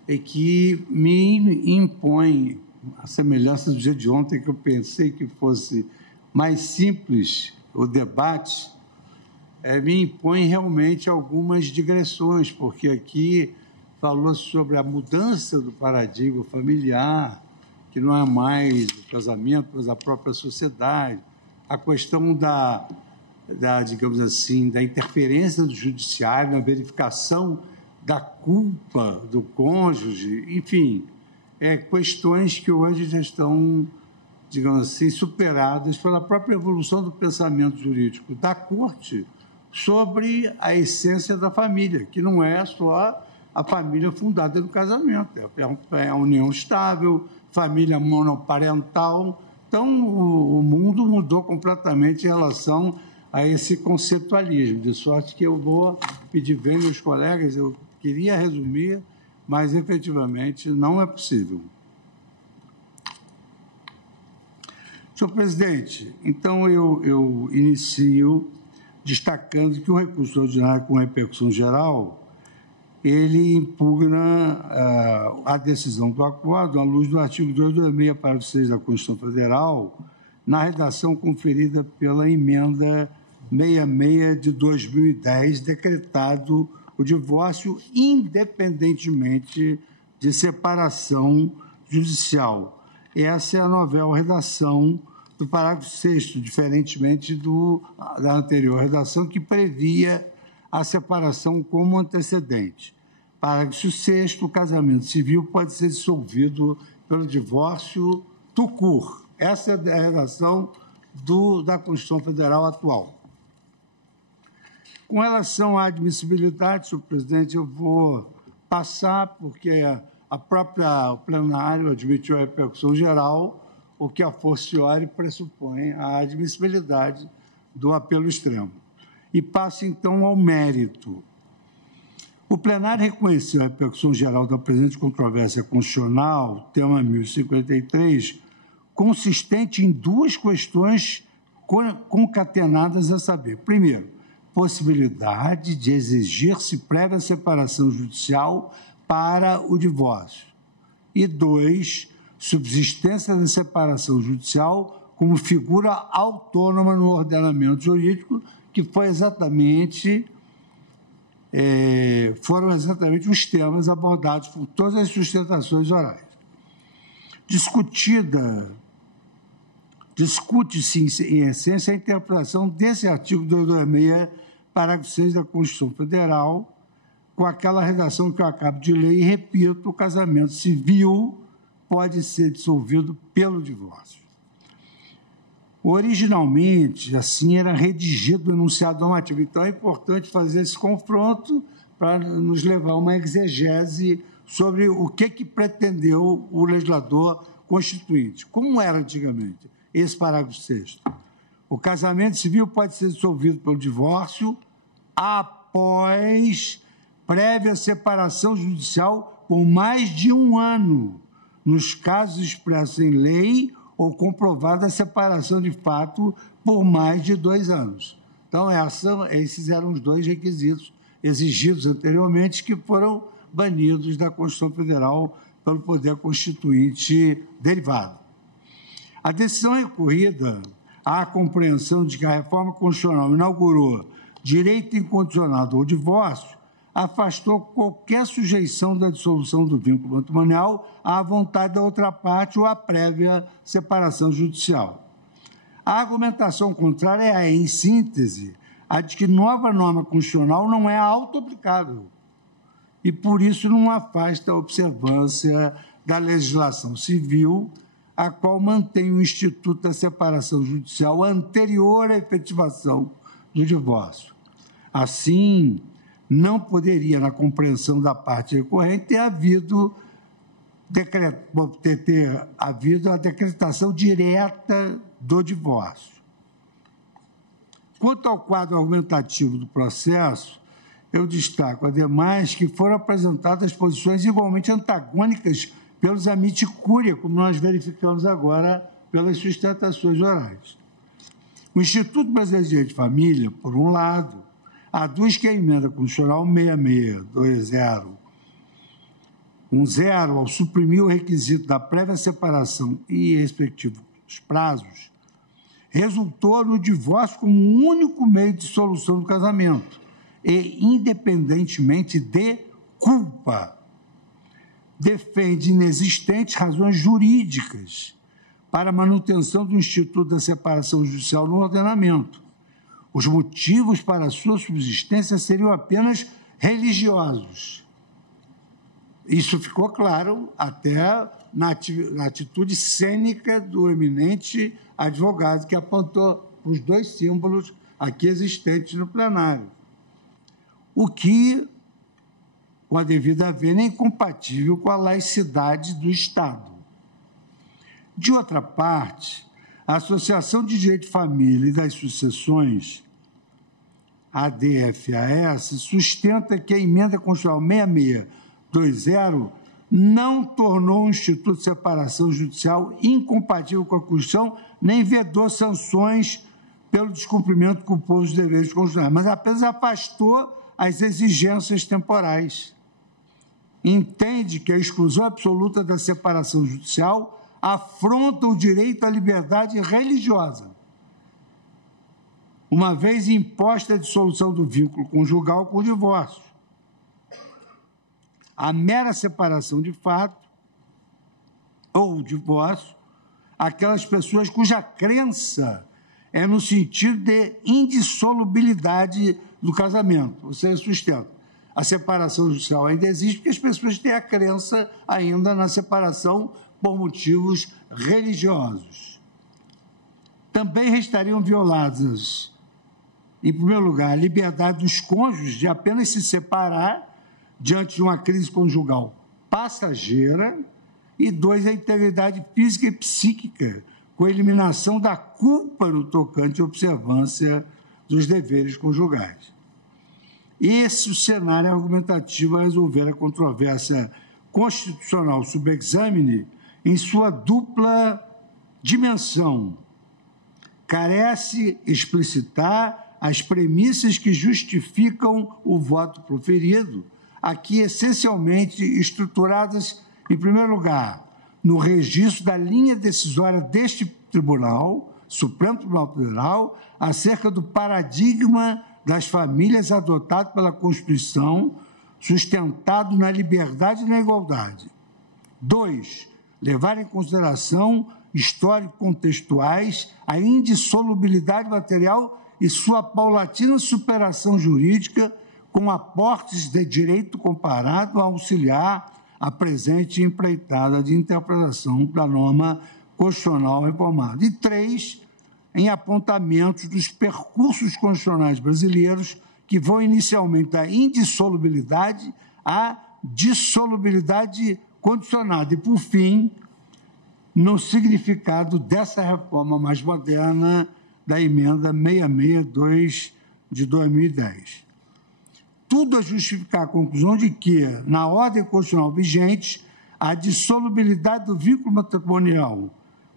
e que me impõem, a semelhança do dia de ontem, que eu pensei que fosse mais simples o debate, me impõe realmente algumas digressões, porque aqui falou sobre a mudança do paradigma familiar, que não é mais o casamento, mas a própria sociedade, a questão digamos assim, da interferência do judiciário na verificação da culpa do cônjuge, enfim, questões que hoje já estão, digamos assim, superadas pela própria evolução do pensamento jurídico da Corte sobre a essência da família, que não é só a família fundada no casamento, é a união estável, família monoparental. Então, o mundo mudou completamente em relação a esse conceitualismo, de sorte que eu vou pedir bem meus colegas, eu queria resumir, mas, efetivamente, não é possível. Senhor presidente, então eu inicio destacando que o recurso ordinário com repercussão geral, ele impugna a decisão do acordo à luz do artigo 226, parágrafo 6 da Constituição Federal, na redação conferida pela emenda 66 de 2010, decretado o divórcio independentemente de separação judicial. Essa é a novel redação do parágrafo 6º, diferentemente da anterior redação, que previa a separação como antecedente. Parágrafo 6º, o casamento civil pode ser dissolvido pelo divórcio tout court. Essa é a redação da Constituição Federal atual. Com relação à admissibilidade, senhor presidente, eu vou passar, porque o plenário admitiu a repercussão geral, o que a forciori pressupõe a admissibilidade do apelo extremo. E passo, então, ao mérito. O plenário reconheceu a repercussão geral da presente controvérsia constitucional, tema 1053, consistente em 2 questões concatenadas a saber. Primeiro, possibilidade de exigir-se prévia separação judicial para o divórcio. E 2, subsistência da separação judicial como figura autônoma no ordenamento jurídico, que foram exatamente os temas abordados por todas as sustentações orais. Discute-se, em essência, a interpretação desse artigo 226, parágrafo 6 da Constituição Federal, com aquela redação que eu acabo de ler, e repito, o casamento civil pode ser dissolvido pelo divórcio. Originalmente, assim, era redigido o enunciado normativo. Então, é importante fazer esse confronto para nos levar a uma exegese sobre o que pretendeu o legislador constituinte. Como era antigamente esse parágrafo 6º? O casamento civil pode ser dissolvido pelo divórcio após prévia separação judicial por mais de 1 ano, nos casos expressos em lei ou comprovada a separação de fato por mais de 2 anos. Então, esses eram os 2 requisitos exigidos anteriormente que foram banidos da Constituição Federal pelo Poder Constituinte derivado. A decisão recorrida à compreensão de que a reforma constitucional inaugurou direito incondicionado ao divórcio afastou qualquer sujeição da dissolução do vínculo matrimonial à vontade da outra parte ou à prévia separação judicial. A argumentação contrária é, em síntese, a de que nova norma constitucional não é auto-aplicável e, por isso, não afasta a observância da legislação civil, a qual mantém o instituto da separação judicial anterior à efetivação do divórcio. Assim, não poderia, na compreensão da parte recorrente, ter havido a decretação direta do divórcio. Quanto ao quadro argumentativo do processo, eu destaco, ademais, que foram apresentadas posições igualmente antagônicas pelos amici curia, como nós verificamos agora pelas sustentações orais. O Instituto Brasileiro de Direito de Família, por um lado, aduz que a emenda constitucional 662010, ao suprimir o requisito da prévia separação e respectivos prazos, resultou no divórcio como um único meio de solução do casamento e, independentemente de culpa, defende inexistentes razões jurídicas para a manutenção do instituto da separação judicial no ordenamento. Os motivos para a sua subsistência seriam apenas religiosos. Isso ficou claro até na atitude cênica do eminente advogado que apontou os 2 símbolos aqui existentes no plenário. O que, com a devida vênia, é incompatível com a laicidade do Estado. De outra parte, a Associação de Direito de Família e das Sucessões, ADFAS, sustenta que a emenda constitucional 6620 não tornou o Instituto de Separação Judicial incompatível com a Constituição, nem vedou sanções pelo descumprimento culposo dos deveres constitucionais, mas apenas afastou as exigências temporais. Entende que a exclusão absoluta da separação judicial afronta o direito à liberdade religiosa, uma vez imposta a dissolução do vínculo conjugal com o divórcio. A mera separação de fato ou o divórcio, aquelas pessoas cuja crença é no sentido de indissolubilidade do casamento, ou seja, sustenta. A separação judicial ainda existe porque as pessoas têm a crença ainda na separação por motivos religiosos. Também restariam violadas, em primeiro lugar, a liberdade dos cônjuges de apenas se separar diante de uma crise conjugal passageira e 2, a integridade física e psíquica, com a eliminação da culpa no tocante à observância dos deveres conjugais. Esse é o cenário argumentativo a resolver a controvérsia constitucional sub examine em sua dupla dimensão. Carece explicitar as premissas que justificam o voto proferido, aqui essencialmente estruturadas, em primeiro lugar, no registro da linha decisória deste Tribunal, Supremo Tribunal Federal, acerca do paradigma das famílias adotado pela Constituição, sustentado na liberdade e na igualdade. 2, levar em consideração histórico-contextuais a indissolubilidade material e sua paulatina superação jurídica com aportes de direito comparado a auxiliar a presente empreitada de interpretação da norma constitucional reformada. E 3, em apontamentos dos percursos constitucionais brasileiros que vão inicialmente da indissolubilidade à dissolubilidade condicionada e, por fim, no significado dessa reforma mais moderna da emenda 662 de 2010. Tudo a justificar a conclusão de que, na ordem constitucional vigente, a dissolubilidade do vínculo matrimonial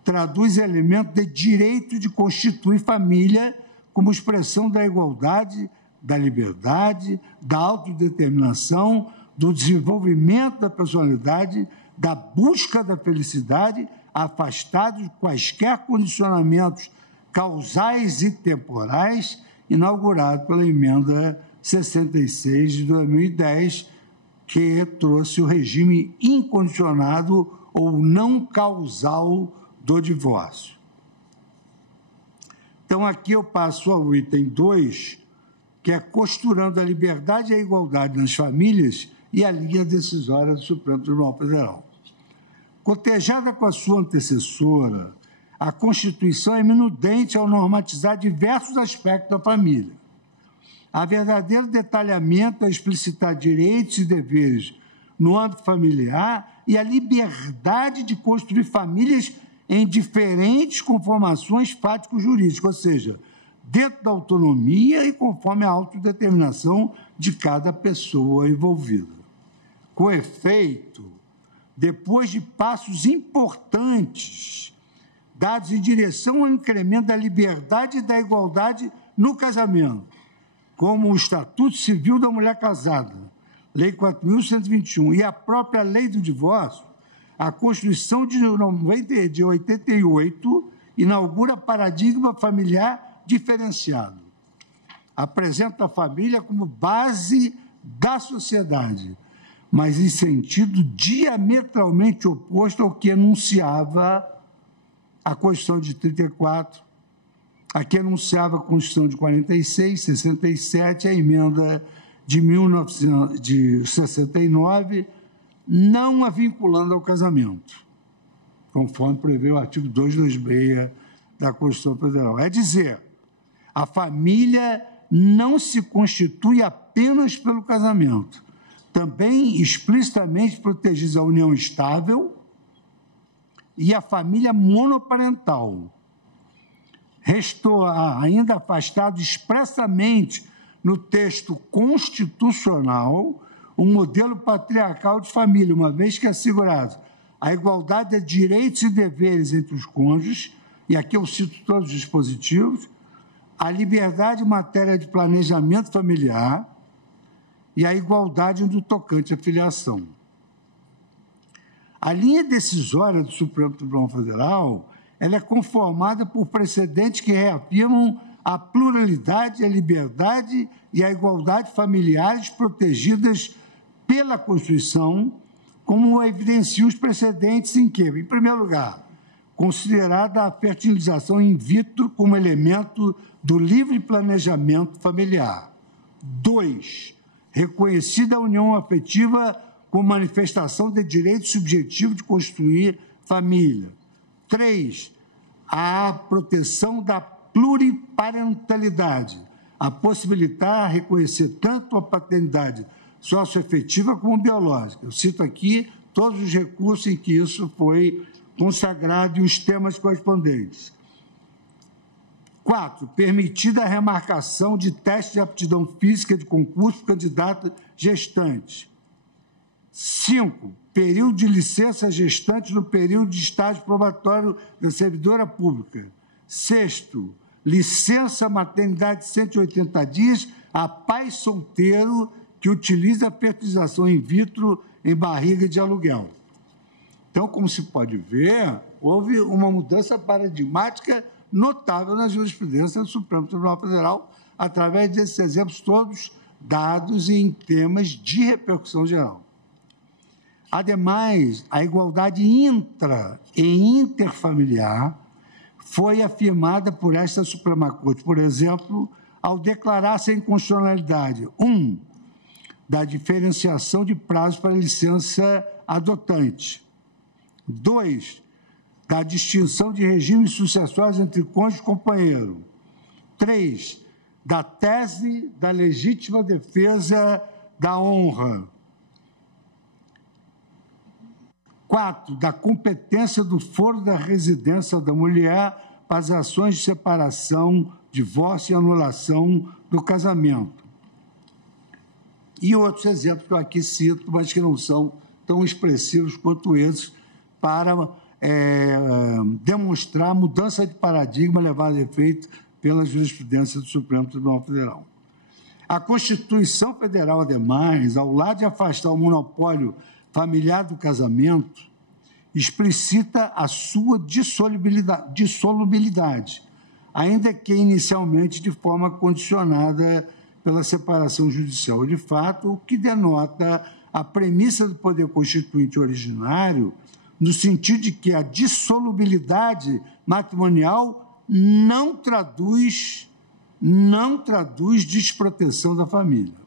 traduz elemento de direito de constituir família como expressão da igualdade, da liberdade, da autodeterminação, do desenvolvimento da personalidade, da busca da felicidade, afastado de quaisquer condicionamentos causais e temporais, inaugurado pela emenda 66 de 2010, que trouxe o regime incondicionado ou não causal do divórcio. Então, aqui eu passo ao item 2, que é costurando a liberdade e a igualdade nas famílias e a linha decisória do Supremo Tribunal Federal. Cotejada com a sua antecessora, a Constituição é minudente ao normatizar diversos aspectos da família. Há verdadeiro detalhamento a explicitar direitos e deveres no âmbito familiar e a liberdade de construir famílias em diferentes conformações fático-jurídicas, ou seja, dentro da autonomia e conforme a autodeterminação de cada pessoa envolvida. Com efeito, depois de passos importantes dados em direção ao incremento da liberdade e da igualdade no casamento, como o Estatuto Civil da Mulher Casada, Lei 4.121, e a própria Lei do Divórcio, a Constituição de 88 inaugura paradigma familiar diferenciado. Apresenta a família como base da sociedade, mas em sentido diametralmente oposto ao que enunciava a Constituição de 34, a que enunciava a Constituição de 46, 67, a emenda de 1969, não a vinculando ao casamento, conforme prevê o artigo 226 da Constituição Federal. É dizer, a família não se constitui apenas pelo casamento, também explicitamente protegida a união estável e a família monoparental. Restou ainda afastado expressamente no texto constitucional um modelo patriarcal de família, uma vez que é assegurado a igualdade de direitos e deveres entre os cônjuges, e aqui eu cito todos os dispositivos, a liberdade em matéria de planejamento familiar e a igualdade no tocante à filiação. A linha decisória do Supremo Tribunal Federal ela é conformada por precedentes que reafirmam a pluralidade, a liberdade e a igualdade familiares protegidas pela Constituição, como evidenciam os precedentes em que, em primeiro lugar, considerada a fertilização in vitro como elemento do livre planejamento familiar. 2, reconhecida a união afetiva como manifestação de direito subjetivo de construir família. 3, a proteção da pluriparentalidade, a possibilitar reconhecer tanto a paternidade socioafetiva como biológica. Eu cito aqui todos os recursos em que isso foi consagrado e os temas correspondentes. 4, permitida a remarcação de teste de aptidão física de concurso para candidato gestante. 5, período de licença gestante no período de estágio probatório da servidora pública. 6, licença maternidade de 180 dias a pai solteiro que utiliza a fertilização in vitro em barriga de aluguel. Então, como se pode ver, houve uma mudança paradigmática notável na jurisprudência do Supremo Tribunal Federal, através desses exemplos todos dados em temas de repercussão geral. Ademais, a igualdade intra e interfamiliar foi afirmada por esta Suprema Corte, por exemplo, ao declarar-se a inconstitucionalidade, 1, da diferenciação de prazos para licença adotante. 2, da distinção de regimes sucessórios entre cônjuge e companheiro. 3, da tese da legítima defesa da honra. 4, da competência do foro da residência da mulher para as ações de separação, divórcio e anulação do casamento. E outros exemplos que eu aqui cito, mas que não são tão expressivos quanto esses, para demonstrar a mudança de paradigma levada a efeito pela jurisprudência do Supremo Tribunal Federal. A Constituição Federal, ademais, ao lado de afastar o monopólio familiar do casamento, explicita a sua dissolubilidade, ainda que inicialmente de forma condicionada pela separação judicial. De fato, o que denota a premissa do poder constituinte originário, no sentido de que a dissolubilidade matrimonial não traduz desproteção da família.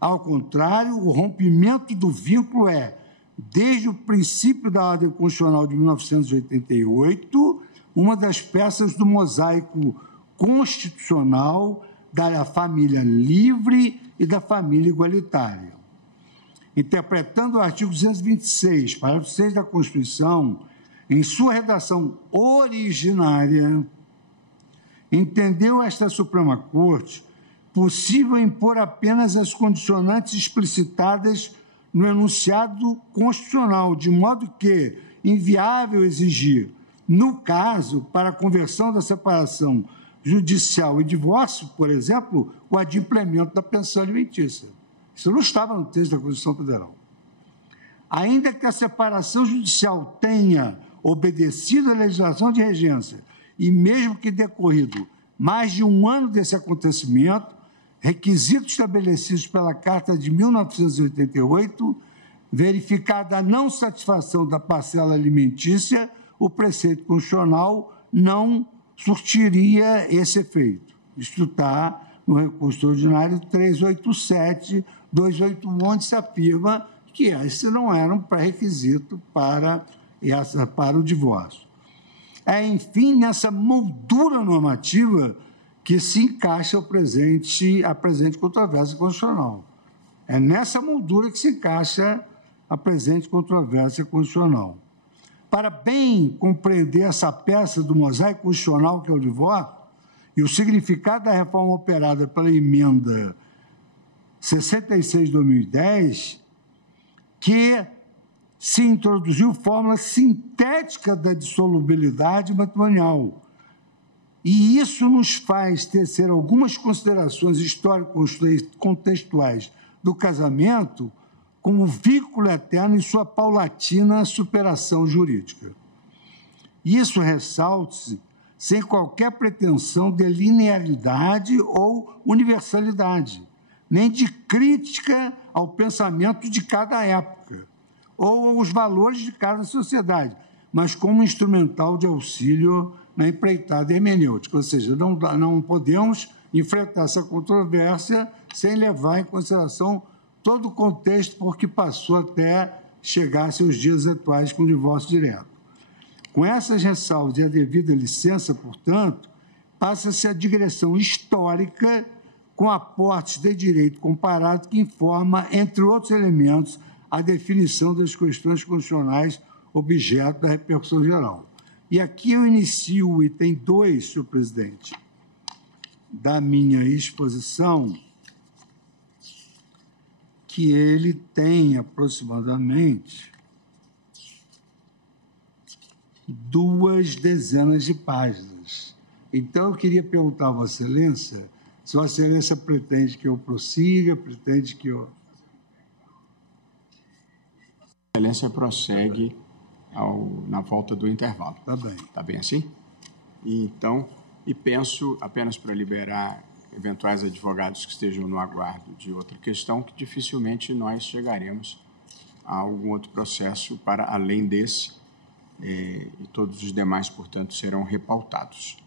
Ao contrário, o rompimento do vínculo é, desde o princípio da Ordem Constitucional de 1988, uma das peças do mosaico constitucional da família livre e da família igualitária. Interpretando o artigo 226, parágrafo 6 da Constituição, em sua redação originária, entendeu esta Suprema Corte possível impor apenas as condicionantes explicitadas no enunciado constitucional, de modo que inviável exigir, no caso, para a conversão da separação judicial e divórcio, por exemplo, o adimplemento da pensão alimentícia. Isso não estava no texto da Constituição Federal. Ainda que a separação judicial tenha obedecido à legislação de regência e mesmo que decorrido mais de um ano desse acontecimento, requisitos estabelecidos pela Carta de 1988, verificada a não satisfação da parcela alimentícia, o preceito constitucional não surtiria esse efeito. Isto está no recurso ordinário 387-281, onde se afirma que esse não era um pré-requisito para o divórcio. É, enfim, nessa moldura normativa que se encaixa a presente controvérsia constitucional. É nessa moldura que se encaixa a presente controvérsia constitucional. Para bem compreender essa peça do mosaico constitucional que é o divórcio e o significado da reforma operada pela emenda 66 de 2010, que se introduziu fórmula sintética da dissolubilidade matrimonial. E isso nos faz tecer algumas considerações histórico-contextuais do casamento como vínculo eterno em sua paulatina superação jurídica. Isso ressalta-se sem qualquer pretensão de linearidade ou universalidade, nem de crítica ao pensamento de cada época ou aos valores de cada sociedade, mas como instrumental de auxílio na empreitada hermenêutica. Ou seja, não podemos enfrentar essa controvérsia sem levar em consideração todo o contexto por que passou até chegar a seus dias atuais com o divórcio direto. Com essas ressalvas e a devida licença, portanto, passa-se a digressão histórica com aportes de direito comparado que informa, entre outros elementos, a definição das questões constitucionais objeto da repercussão geral. E aqui eu inicio o item 2, senhor presidente, da minha exposição, que ele tem aproximadamente 2 dezenas de páginas. Então, eu queria perguntar a Vossa Excelência se Vossa Excelência pretende que eu prossiga, pretende que eu... A Excelência prossegue na volta do intervalo. Está bem. Está bem assim? E penso, apenas para liberar eventuais advogados que estejam no aguardo de outra questão, que dificilmente nós chegaremos a algum outro processo para além desse, e todos os demais, portanto, serão repautados.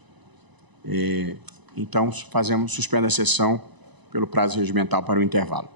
Então, suspendo a sessão pelo prazo regimental para o intervalo.